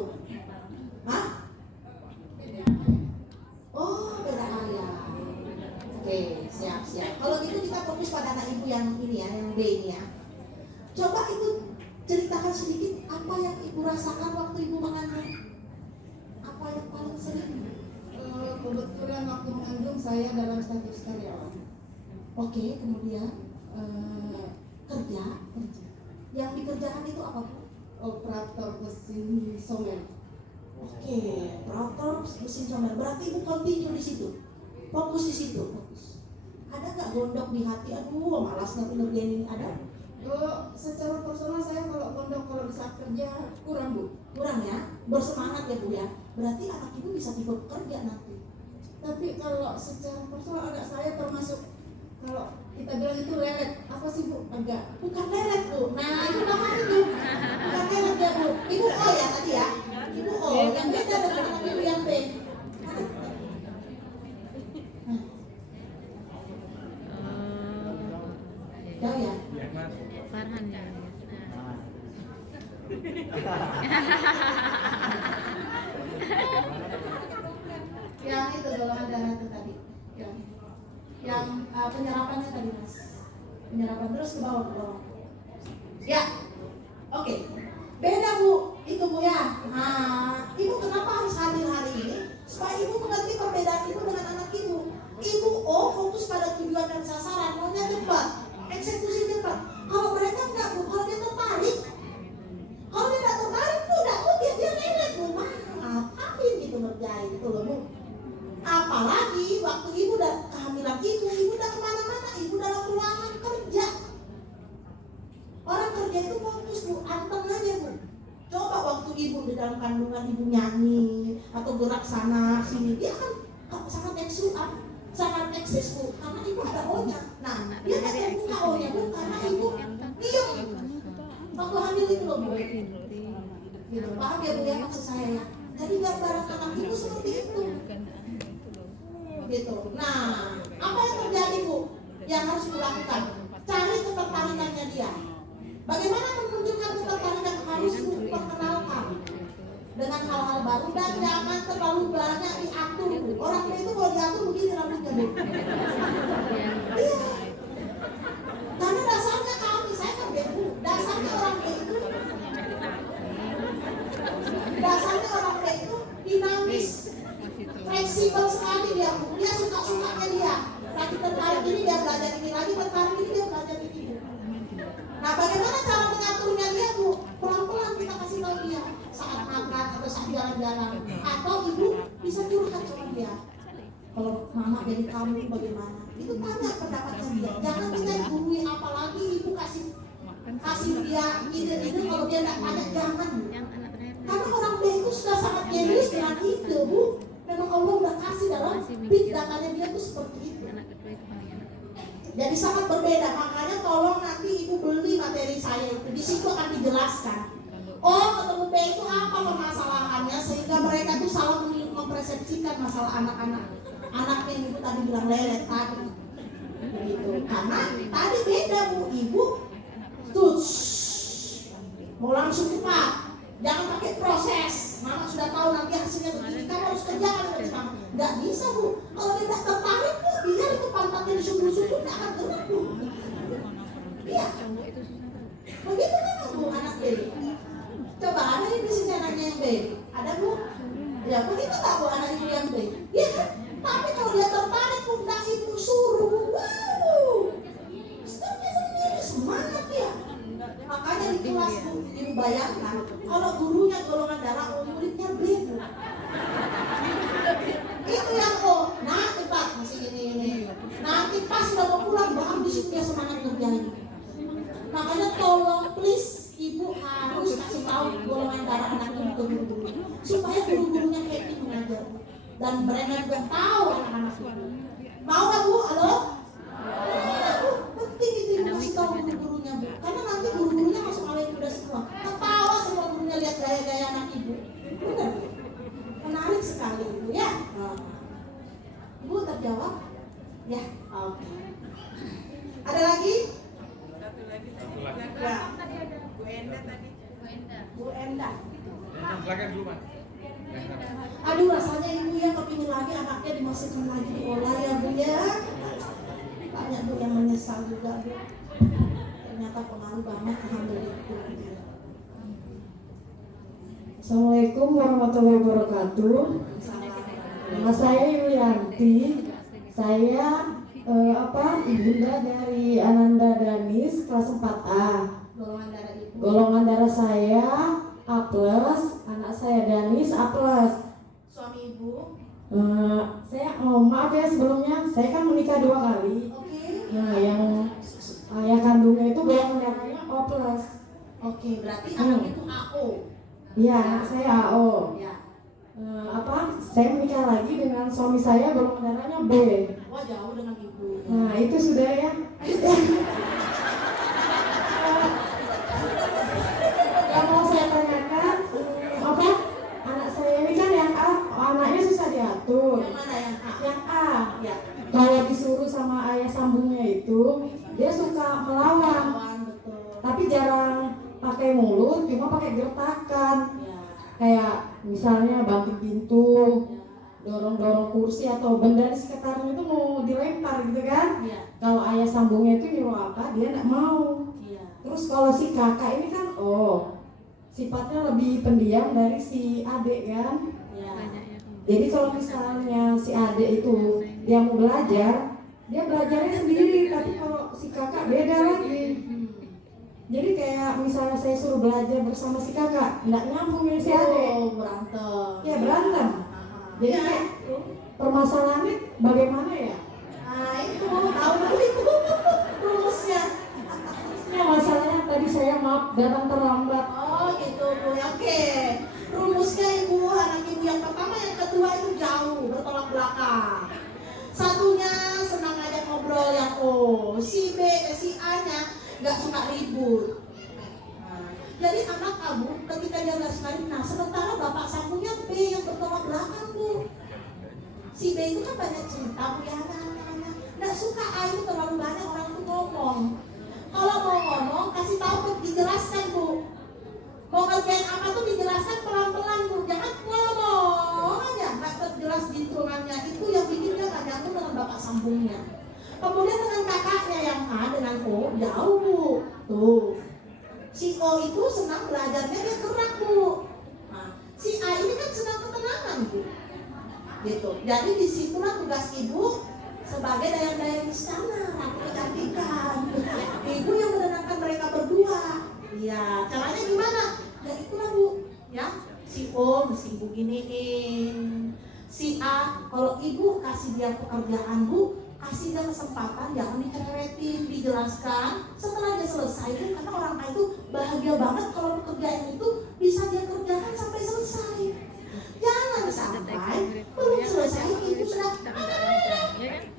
Hah? Oh, beda area. Oke, siap. Kalau gitu kita fokus pada anak Ibu yang ini ya, yang B ini ya. Coba Ibu ceritakan sedikit apa yang Ibu rasakan waktu Ibu mengandung. Apa yang paling sering? Kebetulan waktu mengandung saya dalam status karyawan. Oke, kemudian kerja. Yang dikerjakan itu apa Bu? Operator mesin somen. Oke, operator mesin somen. Berarti Ibu continue di situ. Fokus di situ. Ada nggak gondok di hati? Aduh, malas ngerjain ini. Ada? Secara personal saya kalau pondok kalau di saat kerja kurang Bu. Kurang ya? Bersemangat ya Bu ya? Berarti anak Ibu bisa tipe kerja nanti. Tapi kalau secara personal agak saya termasuk kalau kita bilang itu lelet. Apa sih Bu? Agak Bukan lelet Bu. Nah itu bahan itu. Bukan lelet ya Bu. Ibu O ya tadi ya? Ibu O. Yang beda dengan anak Ibu yang B. Jauh ya? Farhan ya. Yang itu golongan darah itu tadi. Yang penyerapannya tadi Mas. Penyerapan terus ke bawah. Ya. Oke. Beda Bu. Itu Bu ya. Nah, Ibu kenapa harus hadir hari ini? Supaya Ibu mengerti perbedaan Ibu dengan anak Ibu. Ibu fokus pada tujuan dan sasaran, maunya cepat, eksekusi cepat. Kalau mereka enggak Bu, kalau dia tertarik, kalau dia enggak tertarik Bu, enggak Bu, dia nenek Bu, ngapain gitu ngerjain gitu loh Bu. Apalagi waktu Ibu udah kehamilan Ibu udah kemana-mana, Ibu dalam ruangan kerja. Orang kerja itu fokus Bu, anteng aja Bu. Coba waktu Ibu di dalam kandungan Ibu nyanyi atau gerak sana sini, dia kan sangat eksuan, sangat eksis Bu, karena Ibu ada O-nya. Nah, dia nggak terbuka O-nya Bu, karena Ibu diam. Waktu hamil itu loh Bu. Gitu, paham ya Bu ya maksud saya ya? Jadi gambaran anak Ibu seperti itu. Gitu. Nah, apa yang terjadi Bu? yang harus dilakukan. Cari ketertarikannya dia. Bagaimana menunjukkan ketertarikan? Harus diperkenalkan dengan hal-hal baru dan jangan terlalu banyak diatur. Orang itu kalau diatur begini rambutnya, Bu. Iya. Karena dasarnya kami, saya kan Bu, dasarnya orang itu dinamis, fleksibel sekali dia, Bu. Dia suka-sukanya dia. Lagi tertarik ini dia belajar ini, lagi tertarik ini dia belajar ini. Nah, bagaimana cara mengaturnya dia, Bu? Pelan-pelan kita kasih tahu dia saat makan atau saat jalan-jalan, atau ibu bisa curhat sama dia. Kalau mama dari kamu itu bagaimana? Itu tanya pendapatnya dia. Jangan kita gurui, apalagi ibu kasih dia ide-ide kalau dia tidak tanya, jangan. Karena orang dia itu sudah sangat jenius dengan ide, Bu. Memang Allah udah kasih dalam big datanya dia tuh seperti itu. Jadi sangat berbeda, makanya tolong nanti ibu beli materi saya itu, di situ akan dijelaskan. Oh, ketemu B itu apa permasalahannya sehingga mereka itu salah mempersepsikan masalah anak-anak. Anaknya yang ibu tadi bilang lelet tadi, begitu. Karena tadi beda, Bu. Ibu tuh mau langsung cepat, jangan pakai proses. Mama sudah tahu nanti hasilnya begini, kamu harus kerjakan seperti kamu. Nggak bisa, Bu. Kalau dia tidak tertarik, Bu, biar itu pantatnya disubur-subur, nggak akan gerak, Bu. Iya. Begitu memang, Bu, anak B. Coba ada yang di sini anaknya yang B. Ada, Bu? Ya, begitu nggak, Bu, anak ibu yang B? Iya kan? Tapi kalau dia tertarik, Bu, nggak ibu suruh, Bu. Wow. Stepnya sendiri, semangat ya. Makanya di kelas, Bu, ibu bayangkan kalau gurunya golongan darah, muridnya B, Bu. Itu yang nah cepat masih ini. Nanti pas sudah mau pulang, baru di situ dia semangat kerjain. Makanya tolong please, ibu harus kasih tahu golongan darah anak ibu ke guru-guru supaya guru-gurunya happy mengajar dan mereka juga tahu anak-anak itu. Mau nggak, Bu? Halo? Bu, penting itu ibu kasih tahu guru-gurunya, Bu. Karena nanti guru-gurunya masuk awet muda semua. Ketawa semua gurunya lihat gaya-gaya anak ibu. Benar, Bu? Menarik sekali, Ibu ya. Ibu terjawab? Ya, oke. Ada lagi? Ya. Bu Enda. Silakan dulu, Mas. Aduh, rasanya ibu ya kepingin lagi anaknya dimasukin lagi di olah ya, Bu ya. Banyak, Bu, yang menyesal juga, Bu. Ternyata pengaruh banget alhamdulillah. Assalamualaikum warahmatullahi wabarakatuh. Nama saya Yulianti. Saya ibunda dari Ananda Danis kelas 4A. Golongan darah ibu. Golongan darah saya A+, anak saya Danis A+. Suami ibu. Saya maaf ya sebelumnya, saya kan menikah 2 kali. Oke. Nah, yang ayah kandungnya itu golongan darahnya O+. Oke, berarti anak itu AO. Iya, anak saya AO. Ya. Saya menikah lagi dengan suami saya golongan darahnya B. Wah, jauh dengan ibu. Nah, itu sudah ya. Yang mau saya tanyakan, anak saya ini kan yang A, anaknya susah diatur. Yang mana yang A? Yang A, Ya. kalau disuruh sama ayah sambungnya itu, dia suka melawan. Lawan, betul. Tapi jarang pakai mulut, cuma pakai gertakan. Ya. Kayak misalnya banting pintu, dorong-dorong kursi atau benda di sekitarnya itu mau dilempar gitu kan. Iya. Kalau ayah sambungnya itu nyuruh apa, dia nggak mau. Iya. Terus kalau si kakak ini kan, sifatnya lebih pendiam dari si adik kan. Iya. Jadi kalau misalnya si adik itu dia mau belajar, dia belajarnya sendiri. Tapi kalau si kakak beda lagi. Jadi kayak misalnya saya suruh belajar bersama si kakak, nggak nyambung dengan si adik. Oh, berantem. Ya berantem. Jadi kayak permasalahannya bagaimana ya? Nah, itu tahu dulu itu rumusnya. Ya masalahnya tadi saya maaf datang terlambat. Oh, gitu, Bu. Oke. Rumusnya ibu, anak ibu yang pertama, yang kedua itu jauh, bertolak belakang. Satunya senang aja ngobrol yang si B, si A-nya nggak suka ribut. Nah, jadi anak kamu ketika dia nggak suka ribut, nah sementara bapak sambungnya B yang bertolak belakang, Bu. Si B itu kan banyak cerita, Bu, ya anak-anak nggak suka A itu terlalu banyak jauh Bu. Tuh. Si O itu senang belajarnya, dia gerak Bu. Nah, si A ini kan senang ketenangan Bu. Gitu. Jadi disitulah tugas ibu sebagai dayang-dayang istana, ratu kecantikan. Ibu yang menenangkan mereka berdua. Iya, caranya gimana? Ya itulah Bu. Ya, si O mesti ibu giniin. Si A, kalau ibu kasih dia pekerjaan Bu, kasih dia kesempatan, jangan dicerewetin, dijelaskan. Setelah dia selesai itu, karena orang A itu bahagia banget kalau pekerjaan itu bisa dia kerjakan sampai selesai. Jangan sampai belum selesai ibu sudah.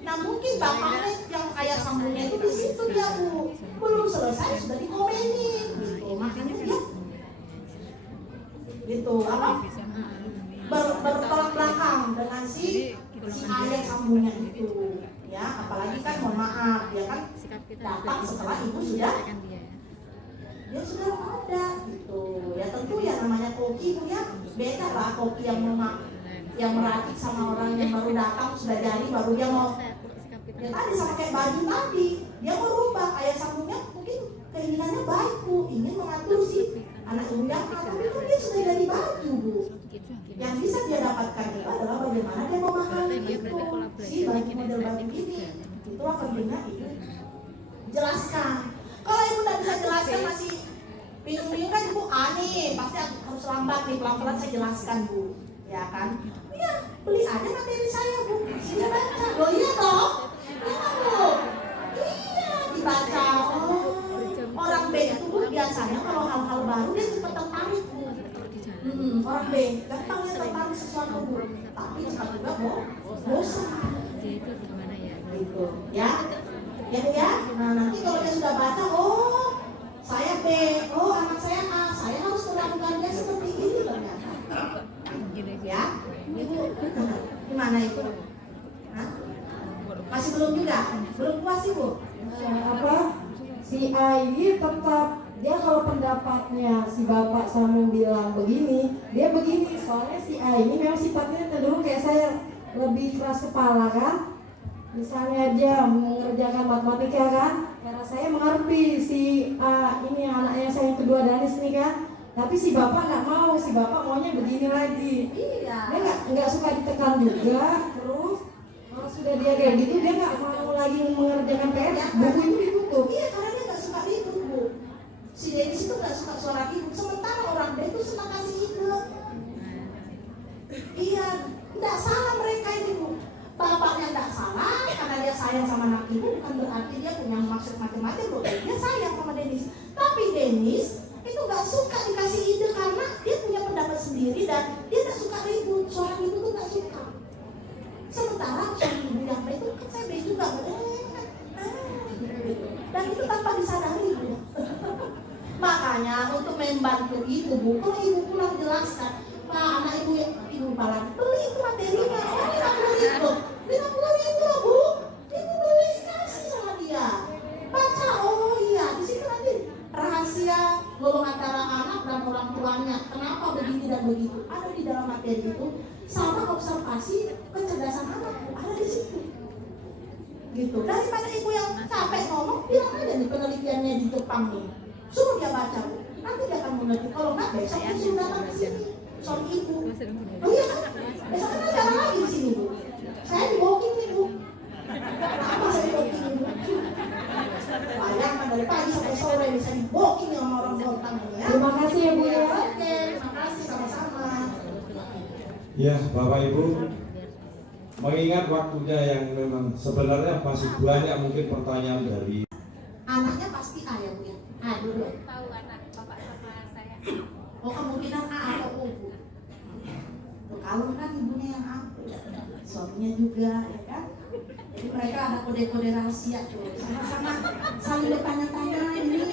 Nah mungkin bapaknya yang ayah sambungnya itu di situ dia Bu, belum selesai sudah dikomenin. Gitu. Makanya dia gitu apa? Bertolak belakang dengan si ayah sambungnya itu. Ya, apalagi kan mohon maaf, dia kan datang setelah ibu sudah dia sudah ada gitu. Ya tentu ya namanya koki Bu ya, beda lah koki yang meracik sama orang yang baru datang sudah jadi baru dia mau ya tadi sama kayak baju tadi, dia mau rubah ayah sambungnya mungkin keinginannya baik Bu, ingin mengatur si anak ibu yang tapi kan dia sudah jadi baju Bu. Yang bisa dia dapatkan itu adalah bagaimana dia memahami itu si baju model baju ini. Itulah pentingnya itu jelaskan. Kalau ibu tidak bisa jelaskan masih bingung-bingung kan ibu nih pasti harus lambat nih, pelan-pelan saya jelaskan Bu, ya kan? Iya, beli aja materi saya Bu, sini baca. Oh iya dong, iya Bu, iya dibaca. Oh, orang B itu Bu biasanya kalau hal-hal baru dia cepat tertarik Bu. Orang B gampang ya tertarik sesuatu Bu, tapi cepat juga bosan. Gitu, ya. Ya Bu ya. Nah nanti kalau dia sudah baca, oh saya B, oh anak saya A, saya harus melakukan dia seperti ini ternyata. Ya, Ibu, gimana Ibu? Hah? Masih belum juga? Belum puas Ibu? Si A ini tetap dia kalau pendapatnya si bapak Samu bilang begini, dia begini. Soalnya si A ini memang sifatnya cenderung kayak saya, lebih keras kepala kan. Misalnya dia mengerjakan matematika kan, karena saya mengerti si A ini anaknya saya yang kedua Danis nih kan. Tapi si bapak nggak mau, si bapak maunya begini lagi. Iya. Dia nggak suka ditekan juga. Terus kalau sudah dia kayak gitu dia nggak mau lagi mengerjakan PR, buku itu ditutup. Iya, karena dia nggak suka ribut Bu. Si Denis itu nggak suka suara ribut, sementara orang B itu senang kasih ide. Iya, nggak salah mereka ini Bu. Bapaknya nggak salah karena dia sayang sama anak ibu, bukan berarti dia punya maksud macam-macam loh. Dia sayang sama Denis, tapi Denis itu nggak suka dikasih ide karena dia punya pendapat sendiri dan dia nggak suka ribut. Seorang ibu tuh nggak suka. Sementara seorang ibu yang baik itu kan saya baik juga, dan itu tanpa disadari Bu. Makanya untuk membantu itu Bu, kalau ibu pulang jelaskan, Pak anak ibu palang beli itu materinya, oh 50.000 loh Bu, ibu beli kasih sama dia, baca, oh iya di situ nanti rahasia golongan antara anak dan orang tuanya, kenapa begini dan begitu, ada di dalam materi itu, sama observasi kecerdasan anak ada di situ. Gitu. Daripada ibu yang capek ngomong, bilang aja nih penelitiannya di Jepang nih, suruh dia baca Bu, nanti dia akan mengerti. Kalau nggak besok dia suruh datang ke sini, suami ibu. Oh iya kan, besok kan acara lagi di sini Bu. Saya di walking nih Bu. Kenapa saya di walking nih Bu? Bayangkan dari pagi sampai sore bisa di walking sama orang Bontang ini ya. Terima kasih ya Bu ya. Oke, terima kasih sama-sama. Ya, Bapak Ibu, mengingat waktunya yang memang sebenarnya masih banyak mungkin pertanyaan dari Anaknya pasti A ya Bu ya? A dulu. Tahu anak bapak sama saya. Oh kemungkinan A atau O Bu. Kalau kan ibunya yang A, suaminya juga ya kan. Jadi mereka ada kode-kode rahasia tuh. Sama-sama saling bertanya-tanya ini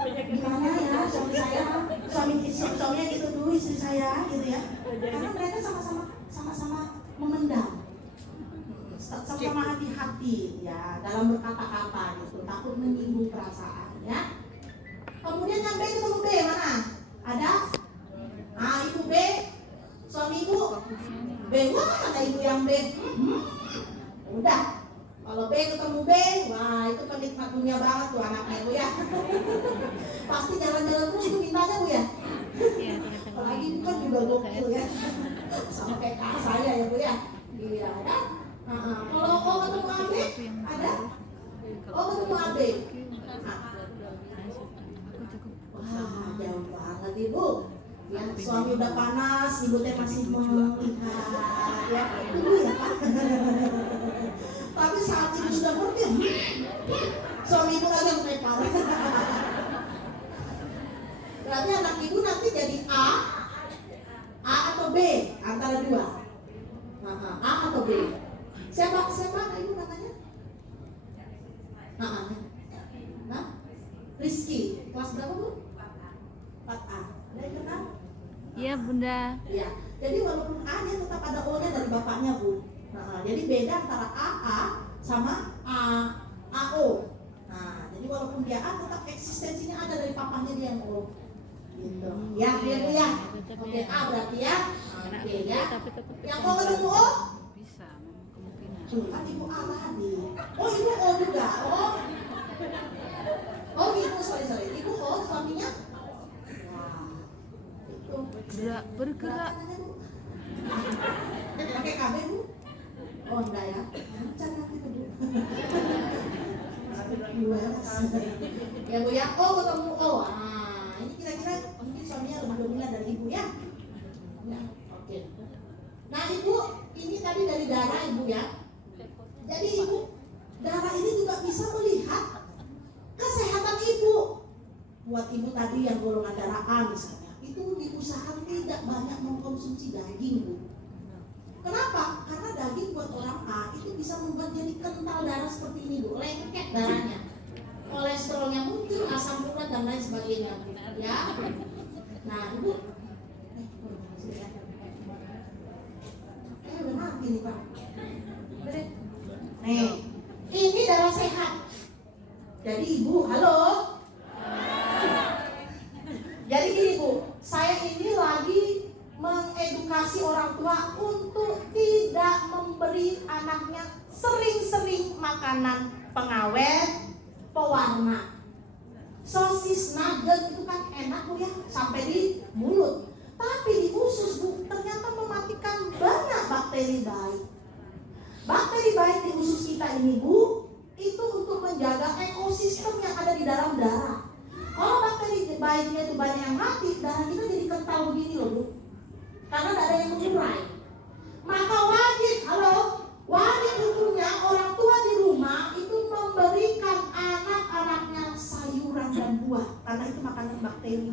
gimana ya suami saya, suaminya gitu dulu istri saya gitu ya. Karena mereka sama-sama memendam. Sama-sama hati-hati ya dalam berkata-kata gitu, takut menyinggung perasaan ya. Kemudian yang B ketemu B mana? Ada? Ah ibu B, suami ibu B, wah ada ibu yang B. Udah, Kalau B ketemu B, wah itu penikmat dunia banget tuh anaknya Bu ya. Pasti jalan-jalan terus tuh mintanya Bu ya. Apalagi itu kan juga gokil ya. Sama kayak kakak saya ya Bu ya. Iya ya. Kalau O ketemu AB ada? O ketemu AB. Wah jauh banget Ibu. Ya, suami udah panas, ibu teh masih melihat ya. Ibu ya Pak. Tapi saat ibu sudah ngerti, suami ibu agak melempar. Berarti anak ibu nanti jadi A atau B antara dua. A atau B. Siapa ibu namanya? Rizky. Kelas berapa Bu? 4A. Ada yang kenal? Iya Bunda. Iya. Jadi walaupun A nya tetap ada O nya dari bapaknya Bu. Jadi beda antara AA sama AO. Nah, jadi walaupun dia A tetap eksistensinya ada dari papanya dia yang O. Gitu. Ya, dia Bu ya. Oke, A berarti ya. Oke ya. Yang O ketemu O? Bisa, kemungkinan. Kan ibu A tadi. Oh, ibu O juga. Oh gitu, sorry. Ibu O suaminya? Wah, itu. Bergerak. Pakai KB Bu? Oh enggak ya? Lancar nanti tuh Bu. Ya Bu ya, O ketemu O. Nah, ini kira-kira mungkin suaminya lebih dominan dari ibu ya? Ya, oke. Nah ibu, ini tadi dari darah ibu ya. Jadi ibu, darah ini juga bisa melihat kesehatan ibu. Buat ibu tadi yang golongan darah A misalnya, itu diusahakan tidak banyak mengkonsumsi daging Bu. Kenapa? Karena daging buat orang A itu bisa membuat jadi kental darah seperti ini Bu, lengket darahnya, kolesterolnya muncul, asam urat dan lain sebagainya Bu. Ya. Nah ibu, udah mati nih Pak. Nih, ini darah sehat. Jadi ibu, halo. Jadi gini Bu, saya ini lagi mengedukasi orang tua untuk tidak memberi anaknya sering-sering makanan pengawet, pewarna. Sosis, nugget itu kan enak Bu ya, sampai di mulut. Tapi di usus Bu, ternyata mematikan banyak bakteri baik. Bakteri baik di usus kita ini Bu, itu untuk menjaga ekosistem yang ada di dalam darah. Kalau bakteri baiknya itu banyak yang mati, darah kita jadi kental begini loh Bu. Karena tidak ada yang mengurai. Maka wajib hukumnya orang tua di rumah itu memberikan anak-anaknya sayuran dan buah, karena itu makanan bakteri.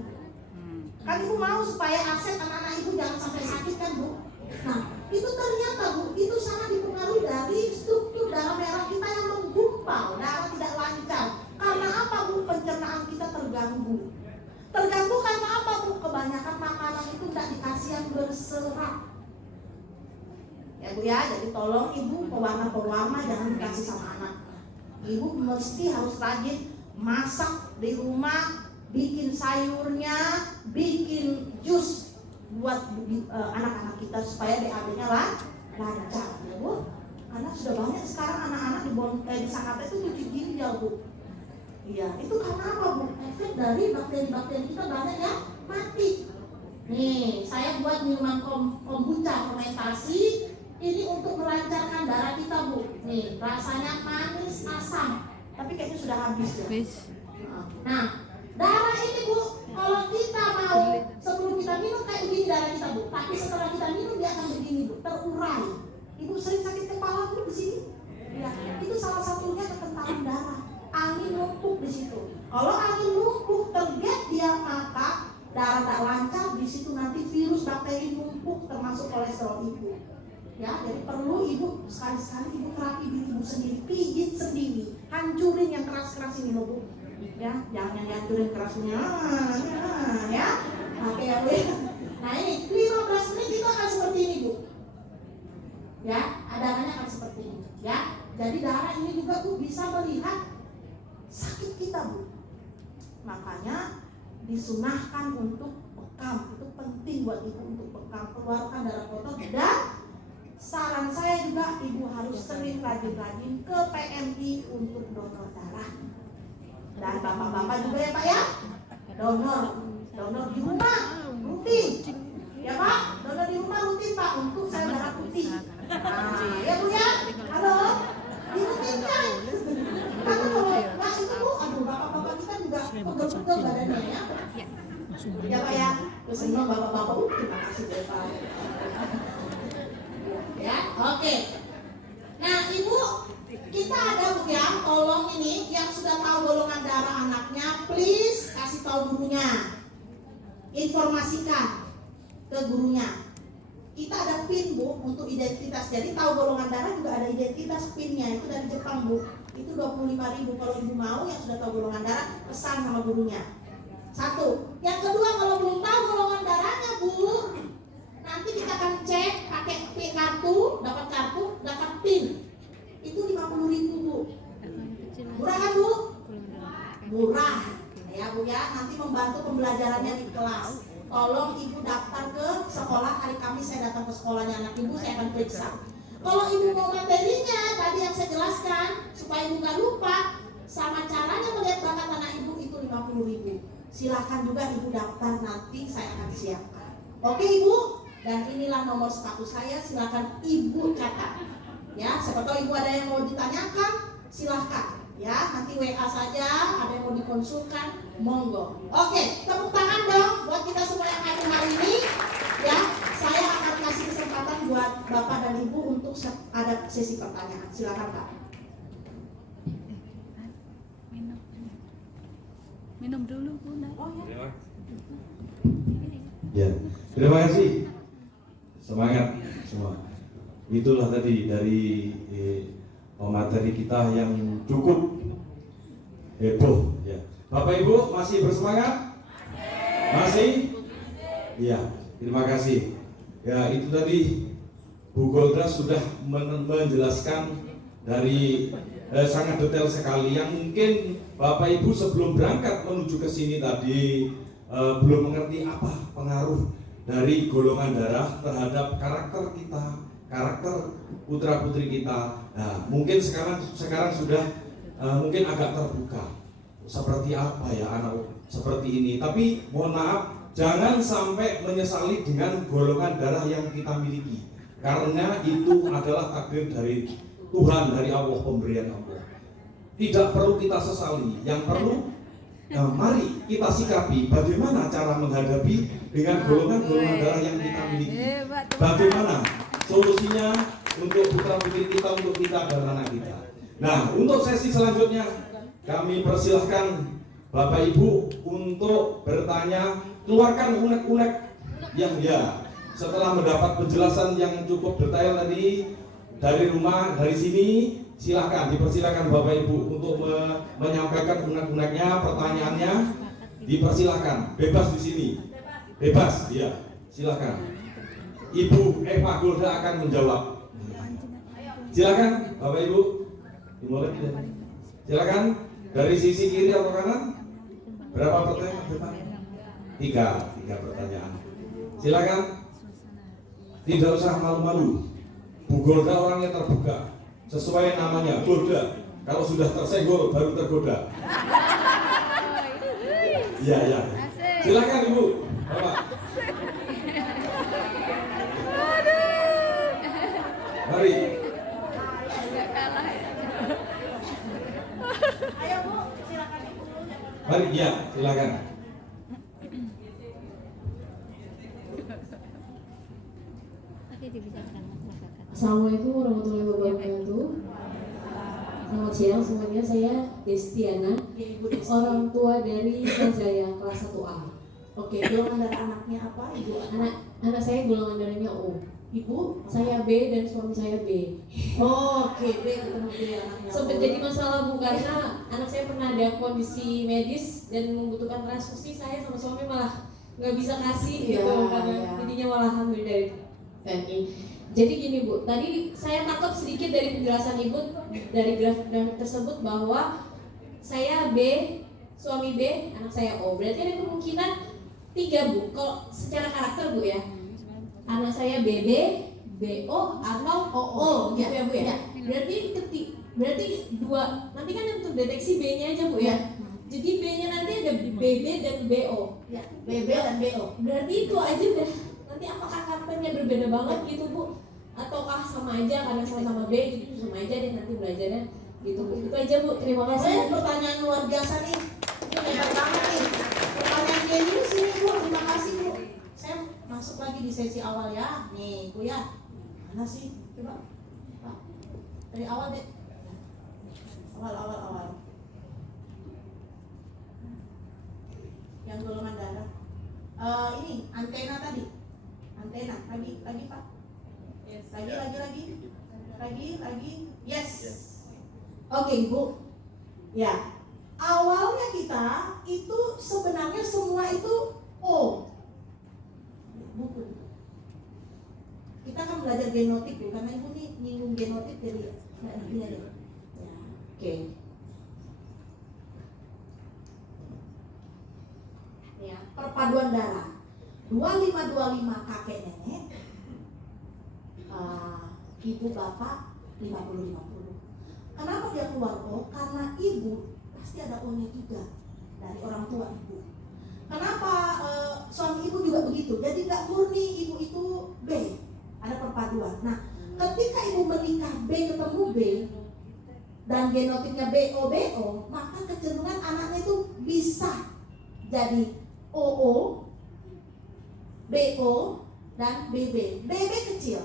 Kan ibu mau supaya aset anak-anak ibu jangan sampai sakit kan Bu. Nah itu ternyata Bu, itu sangat dipengaruhi dari struktur darah merah kita yang menggumpal, darah tidak lancar. Karena apa Bu? Pencernaan kita terganggu. Terganggu karena apa Bu? Kebanyakan makanan itu tidak dikasih yang berserat. Ya Bu ya, jadi tolong ibu pewarna-pewarna jangan dikasih sama anak. Ibu mesti harus rajin masak di rumah, bikin sayurnya, bikin jus buat anak-anak kita supaya BAB-nya lancar ya Bu. Karena sudah banyak sekarang anak-anak di Jakarta itu cuci ginjal Bu. Iya, itu karena apa Bu? Efek dari bakteri-bakteri kita banyak yang mati. Nih, saya buat minuman kombucha fermentasi ini untuk melancarkan darah kita Bu. Nih, rasanya manis asam, tapi kayaknya sudah habis ya. Nah, darah ini Bu, kalau kita mau sebelum kita minum kayak begini darah kita Bu, tapi setelah kita minum dia akan begini Bu, terurai. Ibu sering sakit kepala Bu di sini? Ya, itu salah satunya kekentalan darah. Angin numpuk di situ. Kalau angin numpuk terget dia, maka darah tak lancar, di situ nanti virus bakteri numpuk termasuk kolesterol ibu. Ya, jadi perlu ibu sekali-sekali ibu terapi diri ibu sendiri, pijit sendiri, hancurin yang keras-keras ini loh Bu. Ya, jangan dihancurin kerasnya, ya. Oke ya Bu. Nah ini 15 menit itu akan seperti ini Bu. Ya, darahnya akan seperti ini. Ya, jadi darah ini juga Bu bisa melihat sakit kita Bu. Makanya disunahkan untuk bekam, itu penting buat ibu untuk bekam, keluarkan darah kotor dan saran saya juga ibu harus sering rajin-rajin ke PMI untuk donor darah. Dan bapak-bapak juga ya Pak ya, donor di rumah rutin, ya Pak, donor di rumah rutin Pak untuk sel darah putih. Nah, ya Bu ya, halo, dirutinkan. Karena kalau nggak itu, aduh bapak-bapak kita juga pegel-pegel badannya ya. Ya Pak ya, terus semua bapak-bapak, terima kasih Bapak. Ya, oke. Nah ibu, kita ada Bu ya, tolong ini yang sudah tahu golongan darah anaknya, please kasih tahu gurunya, informasikan ke gurunya. Kita ada PIN Bu untuk identitas, jadi tahu golongan darah juga ada identitas PIN-nya, itu dari Jepang Bu. Itu 25.000 kalau ibu mau yang sudah tahu golongan darah, pesan sama gurunya. Satu. Yang kedua, kalau belum tahu golongan darahnya Bu, nanti kita akan cek pakai kartu, dapat PIN. Itu 50.000 Bu. Murah kan Bu? Murah. Ya Bu ya, nanti membantu pembelajarannya di kelas. Tolong ibu daftar ke sekolah, hari Kamis saya datang ke sekolahnya anak ibu, saya akan periksa. Kalau ibu mau materinya, tadi yang saya jelaskan, supaya ibu gak lupa, sama caranya melihat bakat anak ibu itu 50.000. Silahkan juga ibu daftar, nanti saya akan siapkan. Oke ibu? Dan inilah nomor sepatu saya, silahkan ibu catat. Ya, siapa tahu ibu ada yang mau ditanyakan, silahkan. Ya, nanti WA saja, ada yang mau dikonsulkan, monggo. Oke, tepuk tangan dong buat kita semua yang hadir hari ini. Ya, saya akan kasih kesempatan buat Bapak dan Ibu untuk ada sesi pertanyaan. Silakan Pak. Minum dulu Bunda. Oh ya. Ya, terima kasih. Semangat semua. Itulah tadi dari materi kita yang cukup heboh. Ya. Bapak Ibu masih bersemangat? Masih? Iya. Terima kasih. Ya itu tadi Bu Golda sudah menjelaskan dari sangat detail sekali yang mungkin Bapak Ibu sebelum berangkat menuju ke sini tadi belum mengerti apa pengaruh dari golongan darah terhadap karakter kita, karakter putra putri kita. Nah, mungkin sekarang sudah mungkin agak terbuka seperti apa ya anak seperti ini. Tapi mohon maaf, jangan sampai menyesali dengan golongan darah yang kita miliki, karena itu adalah takdir dari Tuhan, dari Allah, pemberian Allah. Tidak perlu kita sesali, yang perlu mari kita sikapi bagaimana cara menghadapi dengan golongan-golongan darah yang kita miliki. Bagaimana solusinya untuk putra putri kita, untuk kita dan anak kita. Nah, untuk sesi selanjutnya kami persilahkan Bapak Ibu untuk bertanya, keluarkan unek-unek yang ya setelah mendapat penjelasan yang cukup detail tadi dari rumah, dari sini. Silakan, dipersilakan Bapak Ibu untuk menyampaikan unek-uneknya, pertanyaannya, dipersilakan, bebas di sini, bebas, ya, silakan. Ibu Eva Golda akan menjawab. Silakan, Bapak Ibu, dimulai tidak? Silakan, dari sisi kiri atau kanan? Berapa pertanyaan? Tiga pertanyaan. Silakan, tidak usah malu-malu. Bu Golda orangnya terbuka. Sesuai namanya, Golda. Kalau sudah tersenggol baru tergoda. Iya. Silakan Ibu, Bapak. Mari. Ayo Bu, silakan Ibu. Mari, ya, silakan. Assalamualaikum warahmatullahi wabarakatuh. Selamat siang semuanya, saya Destiana, orang tua dari Kazaya kelas 1A. Oke, golongan darah anaknya apa Ibu? Anak saya golongan darahnya O. Ibu? Saya B dan suami saya B. Oke, B ketemu B anaknya. Sempat jadi masalah Bu, karena anak saya pernah ada kondisi medis dan membutuhkan transfusi. Saya sama suami malah nggak bisa kasih gitu, karena jadinya malah hamil dari TNI. Jadi gini Bu, tadi saya tangkap sedikit dari penjelasan Ibu dari grafik tersebut bahwa saya B, suami B, anak saya O. Berarti ada kemungkinan 3 Bu, kalau secara karakter Bu ya. Anak saya BB, BO atau OO gitu ya Bu ya. Berarti dua, nanti kan untuk deteksi B-nya aja Bu ya. Jadi B-nya nanti ada BB dan BO. Ya, BB dan BO. Berarti itu aja udah. Nanti apakah karakternya berbeda banget gitu Bu? Ataukah sama aja karena sama-sama B gitu, sama aja deh nanti belajarnya gitu Bu. Itu aja Bu, terima kasih. Pertanyaan luar biasa nih. Ini hebat banget nih. Pertanyaan genius ini Bu, terima kasih Bu. Saya masuk lagi di sesi awal ya. Nih Bu ya. Mana sih? Coba. Pak. Dari awal deh. Awal. Yang golongan darah. Ini antena tadi. Antena lagi Pak. Lagi. Yes. Oke Ibu. Ya. Awalnya kita itu sebenarnya semua itu O. Buku. Kita kan belajar genotip ya, karena Ibu nih nyinggung genotip jadi nggak ngertinya deh. Ya. Oke. Ya, perpaduan darah 25-25 kakek nenek, ibu bapak 50-50. Kenapa dia keluar O? Karena ibu pasti ada O-nya juga dari orang tua ibu. Kenapa suami ibu juga begitu? Jadi nggak murni ibu itu B, ada perpaduan. Nah, ketika ibu menikah B ketemu B dan genotipnya BO, maka kecenderungan anaknya itu bisa jadi OO, BO, dan BB. BB kecil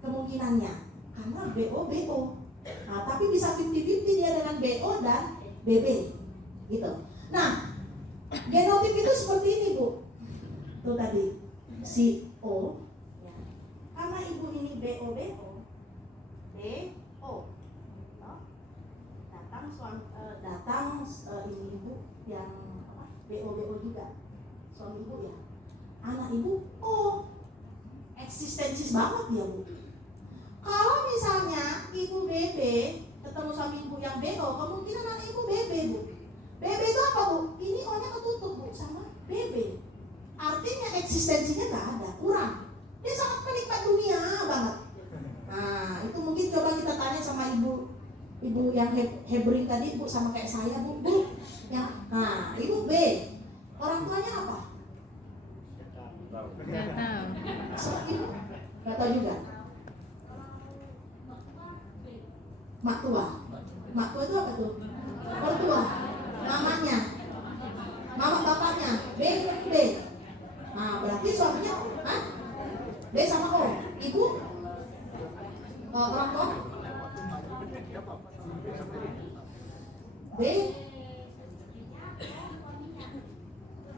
kemungkinannya karena BO. Nah, tapi bisa 50-50 dia dengan BO dan BB gitu. Nah, genotip itu seperti ini Bu. Tuh tadi si O ya. Karena ibu ini BO. Datang ini ibu yang BO juga. Suami ibu ya. Anak ibu eksistensis banget ya Bu. Kalau misalnya ibu BB ketemu suami ibu yang BO, kemungkinan anak ibu BB Bu. BB itu apa Bu? Ini O-nya ketutup Bu sama BB. Artinya eksistensinya nggak ada, kurang. Dia sangat penikmat dunia banget. Nah, itu mungkin coba kita tanya sama ibu yang Hebring tadi Bu, sama kayak saya Bu. Ya. Nah, ibu B. Orang tuanya apa? Nggak tahu. Ibu nggak tahu juga. Mak tua itu apa tuh? Mertua. Mamanya. Mama bapaknya. B. Nah, berarti suaminya B sama O. Ibu orang tua B.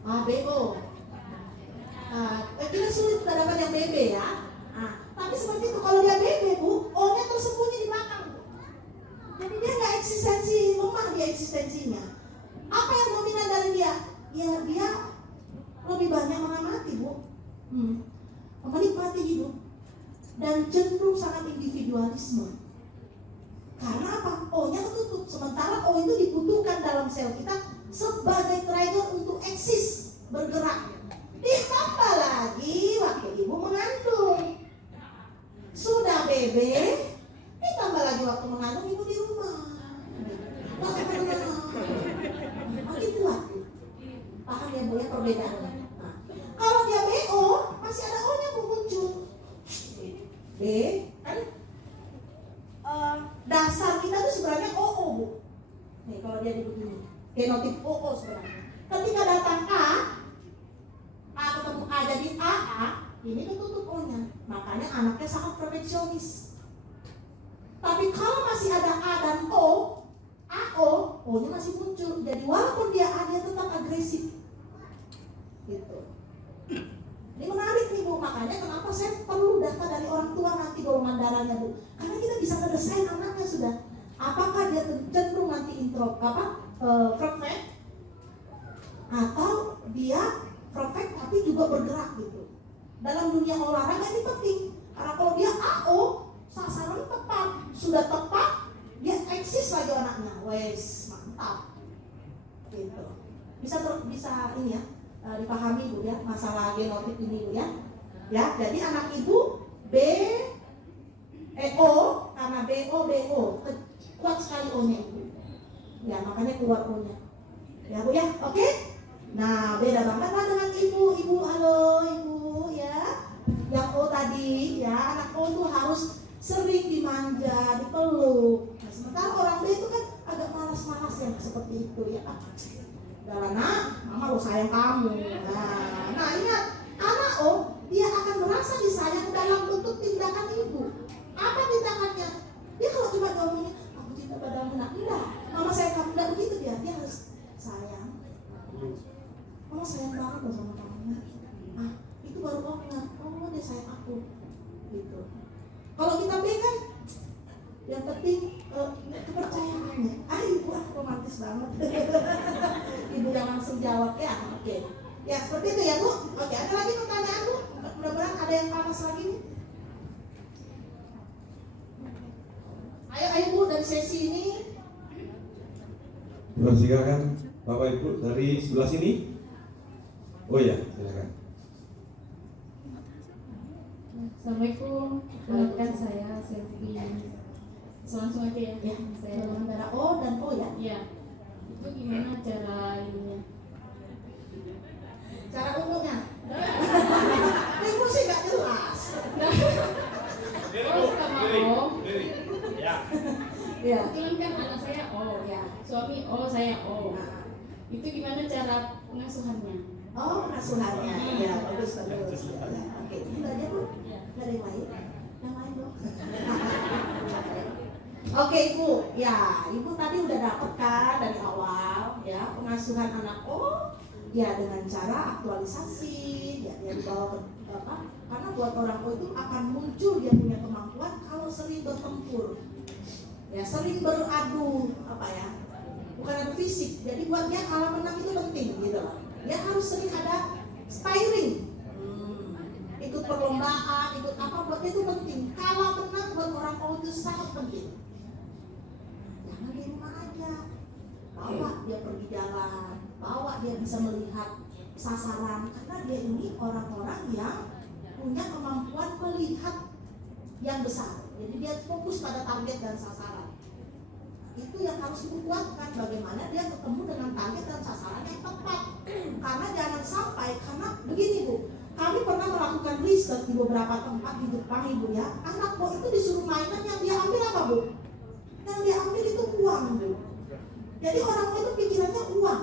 BO. Kita sulit kita dapat yang BB ya. Tapi seperti itu, kalau dia BB Bu, O-nya tersembunyi di belakang Bu. Jadi dia nggak eksistensi, lemah dia eksistensinya. Apa yang dominan dari dia? Ya dia lebih banyak mengamati Bu, menikmati hidup dan cenderung sangat individualisme. Karena apa? O-nya ketutup. Sementara O itu dibutuhkan dalam sel kita sebagai trigger untuk eksis, bergerak. Ditambah lagi waktu ibu mengandung, sudah BB, ditambah lagi waktu mengandung ibu di rumah. Makin kuat. Paham ya Bu ya perbedaannya. Nah, kalau dia BO masih ada O-nya muncul. B kan dasar kita tuh sebenarnya OO Bu. Nih kalau dia begini, genotip OO sebenarnya. Ketika datang A ketemu A jadi AA, ini ketutup O-nya. Makanya anaknya sangat perfeksionis. Tapi kalau masih ada A dan O, AO, O-nya masih muncul. Jadi walaupun dia A, dia tetap agresif. Gitu. Ini menarik nih Bu, makanya kenapa saya perlu data dari orang tua nanti golongan darahnya Bu. Karena kita bisa ngedesain anaknya sudah. Apakah dia cenderung nanti perfect, atau dia perfect tapi juga bergerak gitu. Dalam dunia olahraga ini penting. Karena kalau dia AO, sasaran tepat, sudah tepat, dia eksis lagi anaknya. Wes, mantap. Gitu. Bisa ini ya. Dipahami Bu ya masalah genotip ini Bu ya. Ya, jadi anak ibu B O karena BO, kuat sekali O-nya Ibu. Ya makanya keluar O-nya. Ya Bu ya, oke? Nah beda banget lah dengan Ibu. Ibu halo Ibu ya. Yang O tadi ya, anak O tuh harus sering dimanja, dipeluk. Nah, sementara orang B itu kan agak malas-malas yang seperti itu ya. Udah nak, mama lo sayang kamu. Nah ingat, anak O dia akan merasa disayang dalam bentuk tindakan ibu. Apa tindakannya? Dia kalau cuma ngomongnya, aku cinta padamu nak, enggak. Mama sayang kamu, enggak begitu dia. Dia harus sayang. Mama sayang banget loh sama kamu nak. Itu baru aku ngat. Oh dia sayang aku. Gitu. Kalau kita B kan, yang penting kepercayaannya. Ibu romantis banget. Ibu yang langsung jawab ya, oke. Ya seperti itu ya Bu. Oke, ada lagi pertanyaan Bu? Mudah-mudahan ada yang panas lagi nih. Ayo Bu dari sesi ini. Silakan Bapak Ibu dari sebelah sini. Oh ya, silakan. Assalamualaikum, perkenalkan saya Selvi. Langsung aja ya. Ya, Saya golongan darah O dan O ya. ya. Itu gimana cara ininya? Cara umumnya. Ibu sih nggak jelas. Oh sama O. Ya. Ya. Kebetulan kan anak saya O ya. Suami O, saya O. Itu gimana cara pengasuhannya? Oh pengasuhannya. Ya bagus. Ya, oke, ini aja Bu. Nggak ada yang lain. Yang lain dong. Oke Ibu, ya Ibu tadi udah dapet kan dari awal ya pengasuhan anak O ya dengan cara aktualisasi ya dia dibawa ke apa? Karena buat orang O itu akan muncul dia punya kemampuan kalau sering bertempur ya sering beradu apa ya bukan adu fisik jadi buat dia kalah menang itu penting gitu loh dia harus sering ada sparring ikut perlombaan ikut apa buat dia itu penting kalah menang buat orang O itu sangat penting. Jangan di rumah aja, bawa dia pergi jalan, bawa dia bisa melihat sasaran karena dia ini orang-orang yang punya kemampuan melihat yang besar. Jadi dia fokus pada target dan sasaran. Itu yang harus dikuatkan bagaimana dia ketemu dengan target dan sasaran yang tepat. Karena jangan sampai karena begini Bu, kami pernah melakukan riset di beberapa tempat di Jepang Ibu ya. Anak Bu itu disuruh mainan yang dia ambil apa Bu? Yang dia ambil itu uang Bu. Jadi orang itu pikirannya uang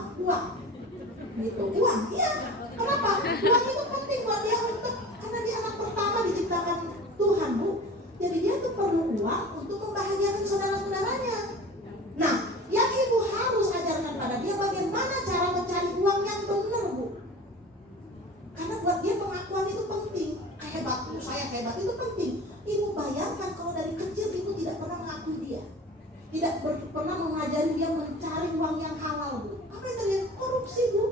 gitu, uang, iya. Kenapa? Uang itu penting buat dia untuk karena dia anak pertama diciptakan Tuhan Bu. Jadi dia tuh perlu uang untuk membahagiakan saudara-saudaranya. Nah, yang ibu harus ajarkan pada dia bagaimana cara mencari uang yang benar Bu. Karena buat dia pengakuan itu penting. Hebat, saya hebat itu penting. Ibu bayangkan kalau dari kecil ibu tidak pernah mengakui dia. Tidak pernah mengajari dia mencari uang yang halal Bu. Apa yang terjadi? Korupsi Bu.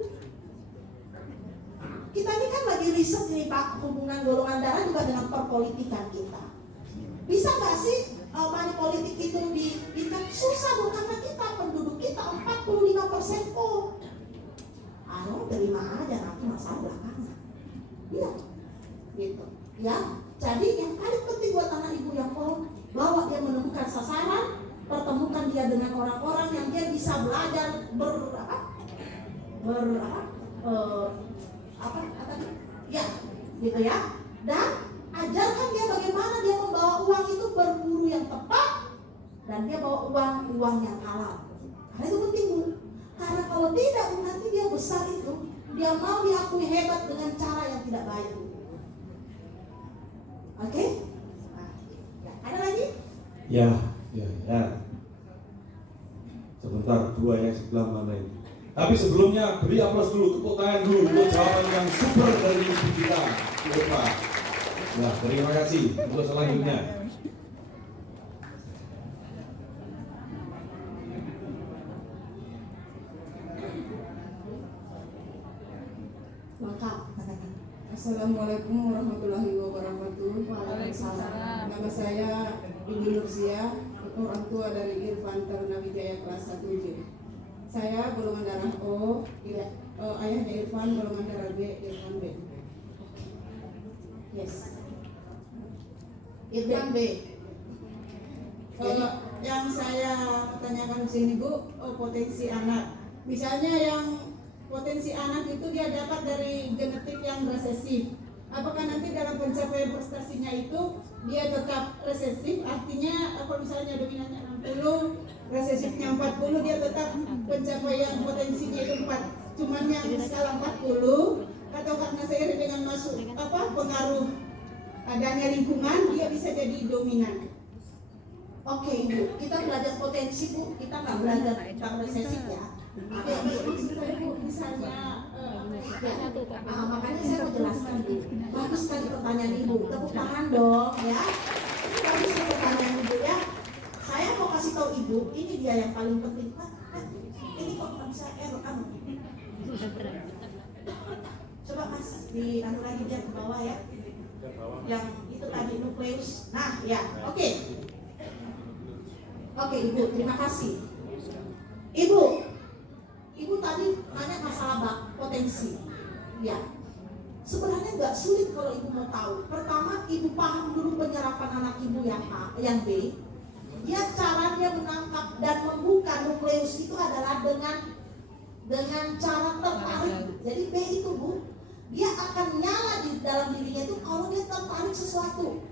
Kita ini kan lagi riset nih Pak hubungan golongan darah juga dengan perpolitikan kita. Bisa nggak sih money politik itu diikat? Susah Bu karena kita penduduk kita 45% kok. Terima aja nanti masalah belakangan. Iya, gitu. Ya, jadi yang paling penting buat anak ibu yang bawa dia menemukan sasaran, pertemukan dia dengan orang-orang yang dia bisa belajar ya, gitu ya. Dan ajarkan dia bagaimana dia membawa uang itu berburu yang tepat dan dia bawa uang yang halal. Karena itu penting Bu. Karena kalau tidak nanti dia besar itu dia mau diakui hebat dengan cara yang tidak baik. Oke? Nah, ya. Ada lagi? Ya. Sebentar, dua yang sebelah mana ini? Tapi sebelumnya beri aplaus dulu, tepuk tangan dulu untuk jawaban yang super dari ibu kita, Pak. Nah, terima kasih untuk selanjutnya. Lengkap. Assalamualaikum warahmatullahi wabarakatuh. Waalaikumsalam. Nama saya Ibu Nursia, orang tua dari Irfan Tarnawijaya kelas 1J. Saya golongan darah O, ayahnya Irfan golongan darah B, Irfan B. Yes. Irfan B. Yang saya tanyakan di sini Bu, potensi anak. Misalnya yang potensi anak itu dia dapat dari genetik yang resesif. Apakah nanti dalam pencapaian prestasinya itu dia tetap resesif? Artinya kalau misalnya dominannya 60, resesifnya 40, dia tetap pencapaian potensinya itu 4. Cuman yang skala 40 atau karena seiring dengan masuk pengaruh adanya lingkungan dia bisa jadi dominan. Oke Ibu, kita belajar potensi Bu, kita nggak belajar tentang resesif ya. Oke, maksud saya Bu, misalnya Makanya saya mau jelaskan Bu. Bagus sekali pertanyaan Ibu, tepuk tangan dong ya. Ini bagus sekali pertanyaan Ibu ya. Saya mau kasih tahu Ibu, ini dia yang paling penting. Ini kok nggak bisa error kamu. Coba Mas, di anu lagi dia ke bawah ya. Yang itu tadi nukleus. Nah ya, oke. Oke Ibu, terima kasih. Ibu tadi nanya masalah potensi. Ya, sebenarnya nggak sulit kalau Ibu mau tahu. Pertama, Ibu paham dulu penyerapan anak Ibu yang A, yang B. Dia cara dia menangkap dan membuka nukleus itu adalah dengan cara tertarik. Jadi B itu Bu, dia akan nyala di dalam dirinya itu kalau dia tertarik sesuatu.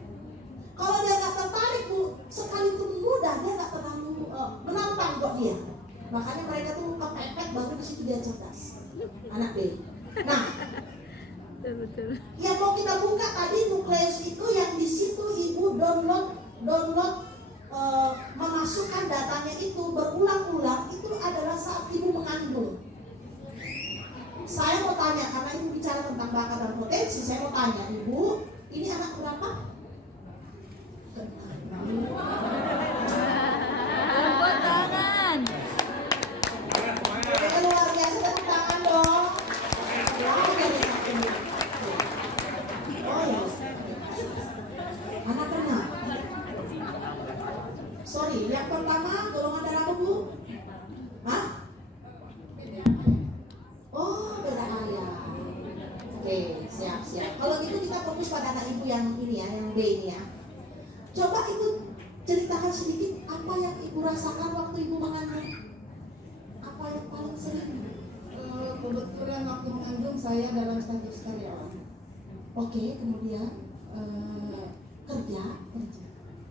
Kalau dia nggak tertarik Bu, sekalipun mudah dia nggak terlalu menantang kok dia. Makanya mereka tuh muka pepet baru di situ dia cerdas. Anak B. Nah, Betul. yang mau kita buka tadi nukleus itu yang di situ Ibu download memasukkan datanya itu berulang-ulang itu adalah saat Ibu mengandung. Saya mau tanya karena Ibu bicara tentang bakat dan potensi, saya mau tanya Ibu, ini anak berapa? Tepuk tangan. Oke, luar biasa, tepuk tangan dong. Oh ya, anak kena. Sorry, yang pertama golongan darah apa Bu? Hah? Oh, beda ayah. Oke, siap. Kalau gitu kita fokus pada anak Ibu yang ini ya, yang B ini ya. Coba Ibu ceritakan sedikit apa yang Ibu rasakan waktu Ibu mengandung. Apa yang paling sering? Kebetulan waktu mengandung saya dalam status karyawan. Oke, kemudian kerja.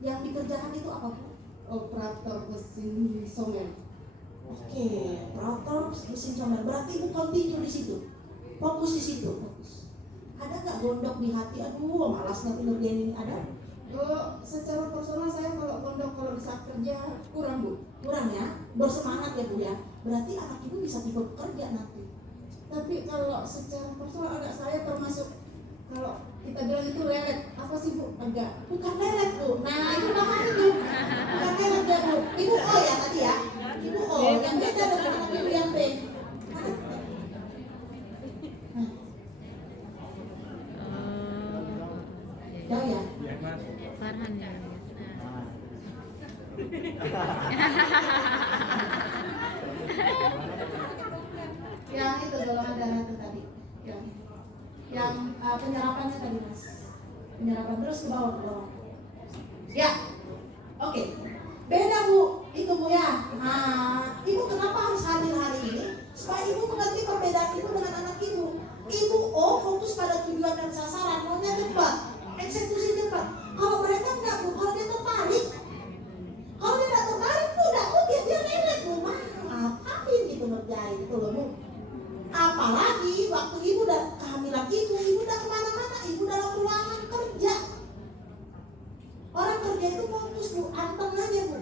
Yang dikerjakan itu apa Bu? Operator mesin somen. Oke, operator mesin comel. Berarti Ibu continue di situ. Fokus di situ. Ada nggak gondok di hati? Aduh, malas ngerjain ini. Ada? Secara personal saya kalau di saat kerja kurang Bu. Kurang ya? Bersemangat ya Bu ya. Berarti anak Ibu bisa tipe bekerja nanti. Tapi kalau secara personal agak saya termasuk kalau kita bilang itu lelet. Apa sih Bu? Agak Bukan lelet Bu. Nah itu paham itu. Bukan lelet ya Bu. Ibu O ya tadi ya. Ibu O. Yang beda dengan anak Ibu yang B. Jauh ya. Farhan ya. Yang itu golongan darah itu tadi. Yang penyerapannya tadi Mas. Penyerapan terus ke bawah. Ya. Oke. Beda Bu. Itu Bu ya. Nah, Ibu kenapa harus hadir hari ini? Supaya Ibu mengerti perbedaan Ibu dengan anak Ibu. Ibu O fokus pada tujuan dan sasaran, maunya cepat, eksekusi cepat. Kalau mereka enggak Bu, kalau dia tertarik. Kalau dia enggak tertarik Bu, enggak Bu, dia nenek Bu. Ngapain gitu ngerjain itu loh Bu. Apalagi waktu Ibu udah kehamilan Ibu udah kemana-mana, Ibu dalam ruangan kerja. Orang kerja itu fokus Bu, anteng aja Bu.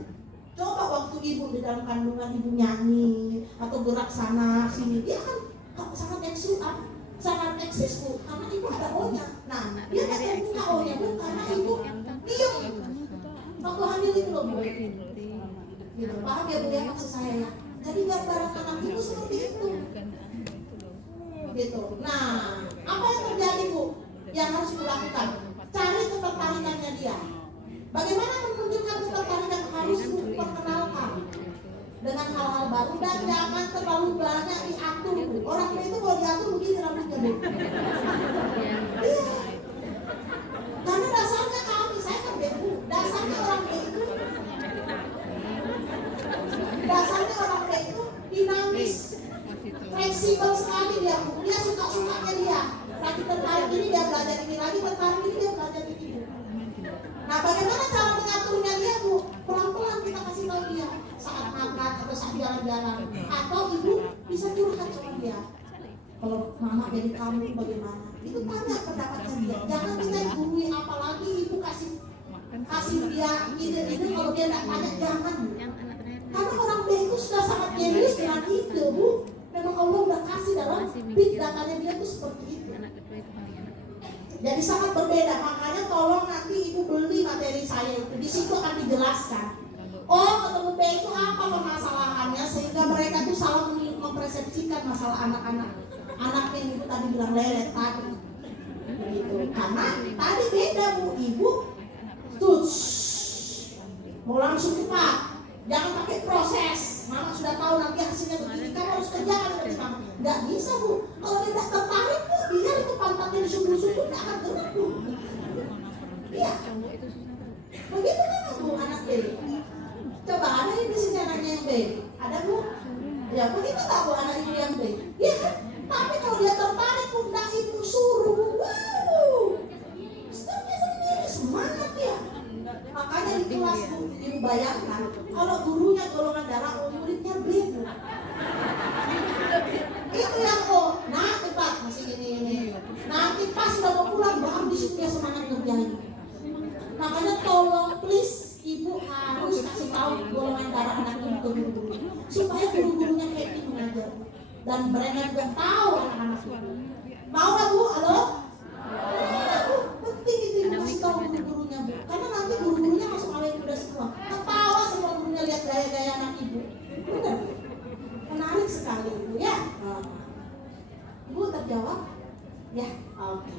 Coba waktu Ibu di dalam kandungan Ibu nyanyi atau gerak sana sini, dia kan sangat sangat eksis Bu, karena Ibu ada O-nya. Nah, dia nggak terbuka O-nya Bu, karena Ibu diam. Waktu hamil itu loh Bu. Gitu, paham ya Bu ya maksud saya ya. Jadi gambaran anak Ibu seperti itu. Gitu. Nah, apa yang terjadi Bu? Yang harus dilakukan, cari ketertarikannya dia. Bagaimana menunjukkan ketertarikan? Harus Bu perkenalkan dengan hal-hal baru dan jangan terlalu banyak diatur Bu. Orang itu kalau diatur begini rambutnya Bu. Iya. Karena dasarnya kami, saya kan Bu, dasarnya orang itu kamu bagaimana? Itu tanya pendapatnya dia. Jangan kita gurui, apalagi ibu kasih dia ide-ide kalau dia tidak tanya, jangan. Karena orang B itu sudah sangat jenius dengan ide, Bu. Memang Allah udah kasih dalam big datanya dia tuh seperti itu. Jadi sangat berbeda, makanya tolong nanti ibu beli materi saya itu, di situ akan dijelaskan. Oh, ketemu B itu apa permasalahannya sehingga mereka tuh salah mempersepsikan masalah anak yang ibu tadi bilang lelet tadi. Begitu. Karena tadi beda Bu, ibu tuh mau langsung cepat, jangan pakai proses. Mama sudah tahu nanti hasilnya begini, kamu harus kerjakan seperti kamu. Nggak bisa Bu, kalau dia tidak tertarik Bu, biar itu pantatnya disubur-subur, nggak akan gerak Bu. Iya, begitu memang Bu anak B. Coba ada yang di sini anaknya yang B, ada Bu? Ya begitu nggak Bu anak ibu yang B? Iya kan? Tapi kalau dia tertarik Bu, nggak ibu suruh Bu, wow, stepnya sendiri semangat ya. Makanya di kelas Bu, ibu bayangkan kalau gurunya golongan darah O, muridnya B Bu. Itu yang O, nah cepat masih ini. Nanti pas sudah mau pulang baru di situ dia semangat ngerjain. Makanya tolong please ibu harus kasih tahu golongan darah anak ibu ke guru supaya guru-gurunya happy mengajar dan mereka juga tahu anak-anak itu. Mau nggak Bu? Halo? Bu, penting itu ibu kasih tahu guru-gurunya Bu, karena nanti guru-gurunya masuk awet muda semua, ketawa semua gurunya lihat gaya-gaya anak ibu. Benar? Menarik sekali Ibu ya. Ibu terjawab? Ya, oke.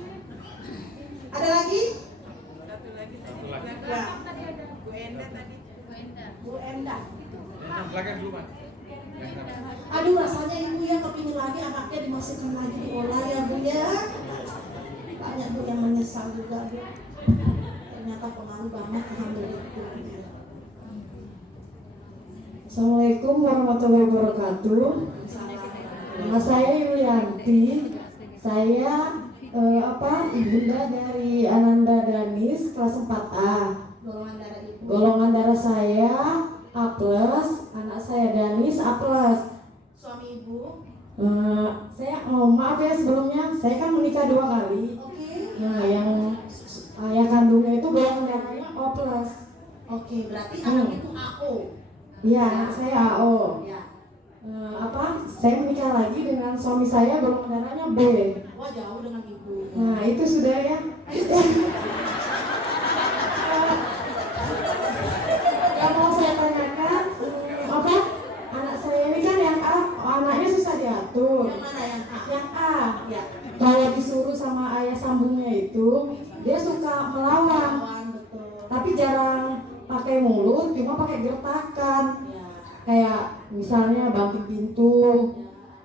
Ada lagi? Ya. Bu Enda. Silakan dulu, Mas. Aduh, rasanya ibu ya kepingin lagi anaknya dimasukkan lagi di olah ya Bu ya. Banyak Bu yang menyesal juga Bu. Ternyata pengaruh banget alhamdulillah. Assalamualaikum warahmatullahi wabarakatuh. Nama saya Yulianti. Saya ibunda dari Ananda Danis kelas 4A. Golongan darah ibu. Golongan darah saya A+, anak saya Danis A+. Suami ibu. Saya maaf ya sebelumnya, saya kan menikah 2 kali. Oke. Nah, yang ayah kandungnya itu golongan darahnya O+. Oke, berarti anak itu AO. Iya, anak saya AO. Ya. Saya menikah lagi dengan suami saya golongan darahnya B. Wah, jauh dengan ibu. Nah, itu sudah ya. Yang mau saya tanyakan, anak saya ini kan yang A, anaknya susah diatur. Yang mana yang A? Yang A, Ya. kalau disuruh sama ayah sambungnya itu, dia suka melawan. Betul. Tapi jarang pakai mulut, cuma pakai gertakan. Ya. Kayak misalnya banting pintu,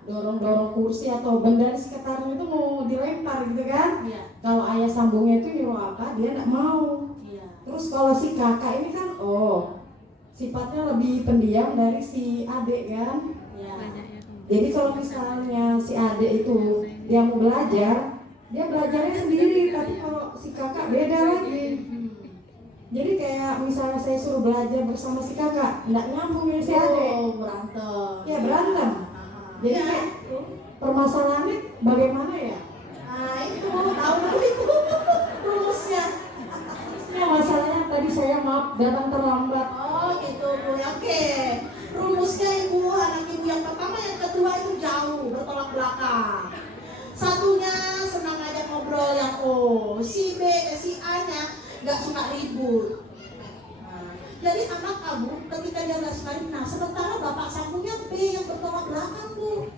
dorong-dorong kursi atau benda di sekitarnya itu mau dilempar gitu kan. Ya. Kalau ayah sambungnya itu nyuruh apa, dia nggak mau. Ya. Terus kalau si kakak ini kan, sifatnya lebih pendiam dari si adik kan. Ya. Jadi kalau misalnya si adik itu dia mau belajar, dia belajarnya sendiri. Tapi kalau si kakak beda lagi. Jadi kayak misalnya saya suruh belajar bersama si kakak, nggak nyambung dengan si adik. Oh, berantem. Ya berantem. Jadi kayak permasalahannya bagaimana ya? Nah, itu tahu itu rumusnya. Ya masalahnya tadi saya maaf datang terlambat. Oh, gitu Bu. Oke. Rumusnya ibu, anak ibu yang pertama, yang kedua itu jauh, bertolak belakang. Satunya senang aja ngobrol yang si B, si A-nya nggak suka ribut. Nah, jadi anak kamu ketika dia nggak suka ribut, nah sementara bapak sambungnya B yang bertolak belakang Bu.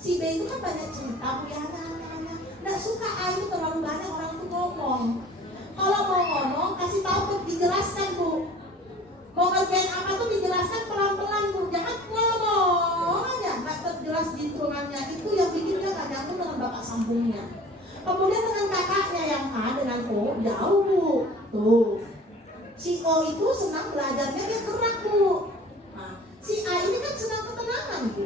Si B itu kan banyak cerita Bu ya, anak-anaknya nggak suka A itu terlalu banyak orang tuh ngomong. Kalau mau ngomong kasih tahu tuh, dijelaskan Bu. Mau ngerjain apa tuh dijelaskan pelan-pelan Bu, jangan ngomong aja nggak terjelas hitungannya. Itu yang bikin dia nggak nyambung dengan bapak sambungnya. Kemudian dengan kakaknya yang A dengan O jauh Bu. Tuh, si O itu senang belajarnya dia gerak Bu. Nah, si A ini kan senang ketenangan Bu.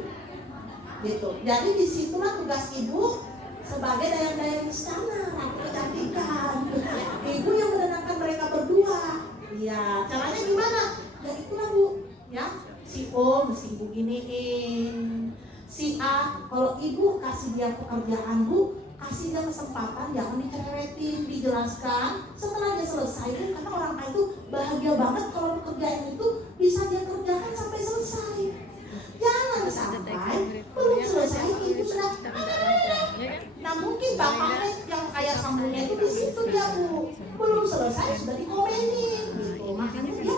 Gitu. Jadi disitulah tugas ibu sebagai dayang-dayang istana, ratu kecantikan. Ibu yang menenangkan mereka berdua. Iya, caranya gimana? Ya itulah Bu, ya. Si O mesti ibu giniin. Si A, kalau ibu kasih kasih dia pekerjaan Bu, kasih dia kesempatan, jangan dicerewetin, dijelaskan. Setelah dia selesai Bu, karena orang kaya itu bahagia banget kalau pekerjaan itu bisa dia kerjakan sampai selesai. Jangan sampai belum selesai ibu sudah. Nah mungkin bapaknya yang kayak sambungnya itu di situ dia Bu, belum selesai sudah dikomenin gitu. Makanya dia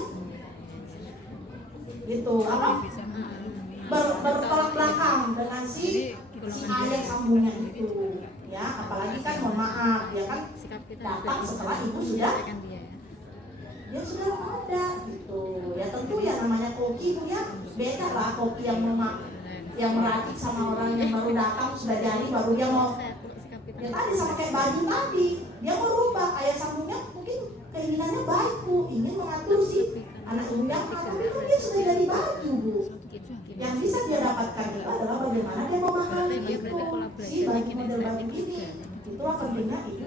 gitu apa? Bertolak belakang dengan si ayah sambungnya itu, ya. Apalagi kan mohon maaf, dia kan datang setelah ibu sudah dia sudah ada gitu. Ya tentu ya namanya koki Bu ya, beda lah koki yang meracik sama orang yang baru datang sudah jadi baru dia mau. Ya tadi sama kayak baju tadi, dia mau rubah ayah sambungnya mungkin keinginannya baik Bu, ingin mengatur si anak ibu yang tapi itu dia sudah jadi baju Bu. Yang bisa dia dapatkan itu adalah bagaimana dia memahami itu si baju model baju ini. Itulah pentingnya itu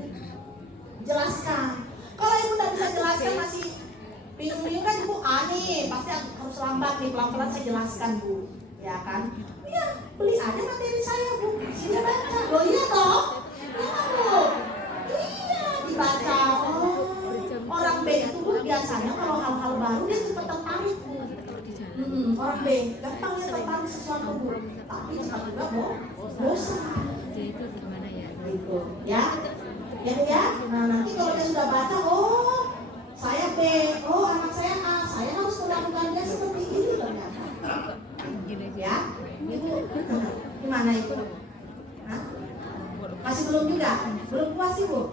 jelaskan. Kalau ibu tidak bisa jelaskan masih bingung-bingung kan ibu nih pasti harus lambat nih, pelan-pelan saya jelaskan Bu, ya kan? Ya beli aja materi saya Bu, sini baca. Loh iya toh? Iya Bu. Iya dibaca. Oh orang B itu Bu biasanya kalau hal-hal baru dia cepat tertarik Bu. Orang B gampang ya tertarik sesuatu Bu, tapi cepat juga bosan. Itu gimana ya? Gitu ya. Ya Bu ya. Nah nanti kalau dia sudah baca, oh saya B, oh anak saya A, saya harus melakukan dia seperti ini ternyata. Ya. Gimana itu? Hah? Masih belum juga? Belum puas sih Bu?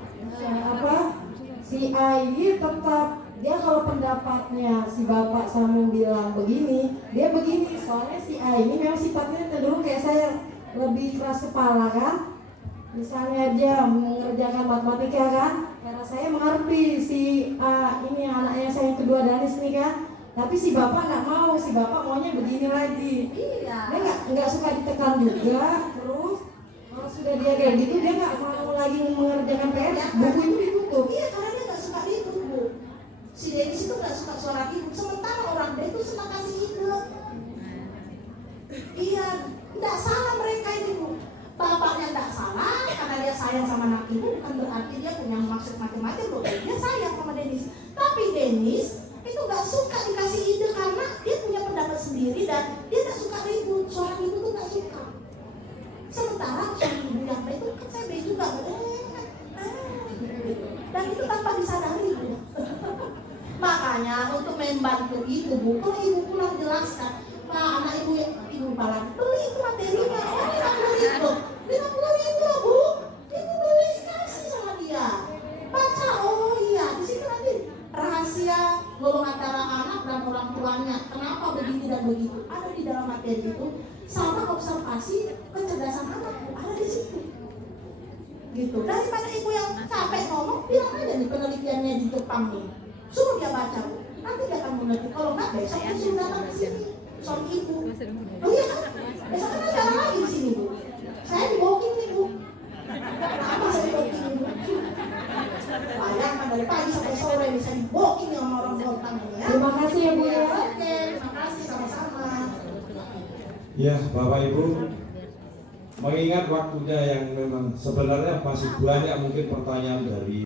Si A ini tetap dia kalau pendapatnya si bapak Samu bilang begini, dia begini. Soalnya si A ini memang sifatnya cenderung kayak saya, lebih keras kepala kan. Misalnya dia mengerjakan matematika kan, karena saya mengerti si A ini anaknya saya yang kedua Danis nih kan. Tapi si bapak nggak mau, si bapak maunya begini lagi. Iya. Dia nggak suka ditekan juga. Terus kalau sudah dia kayak gitu dia nggak mau lagi mengerjakan PR, buku itu ditutup. Iya karena dia nggak suka itu Bu. Si Denis itu nggak suka suara ibu, sementara orang dia itu senang kasih ide. Iya, nggak salah mereka ini Bu. Bapaknya nggak salah karena dia sayang sama anak ibu, bukan berarti dia punya maksud macam-macam loh. Dia sayang sama Denis. Tapi Denis itu nggak suka dikasih ide karena dia punya pendapat sendiri dan dia nggak suka ribut. Seorang ibu tuh nggak suka. Sementara seorang ibu yang baik itu kan saya baik juga. Dan itu tanpa disadari Bu. Makanya untuk membantu itu Bu, kalau ibu pulang jelaskan, Pak anak ibu paling beli itu materinya, oh 50.000 lah Bu, ibu beli kasih sama dia, baca, oh iya di situ nanti rahasia golongan antara anak dan orang tuanya, kenapa begini dan begitu, ada di dalam materi itu, sama observasi kecerdasan anak Bu, ada di situ. Gitu. Daripada ibu yang capek ngomong, bilang aja nih penelitiannya di Jepang nih, suruh dia baca Bu, nanti dia akan mengerti. Kalau nggak besok dia suruh datang ke sini, suami ibu. Oh iya kan? Besok kan ada lagi di sini Bu. Saya di booking nih Bu. Kenapa saya di booking nih Bu? Bayangkan dari pagi sampai sore bisa di booking sama orang Bontang ini ya. Terima kasih ya Bu ya. Oke, terima kasih sama-sama. Ya Bapak Ibu, mengingat waktunya yang memang sebenarnya masih banyak mungkin pertanyaan dari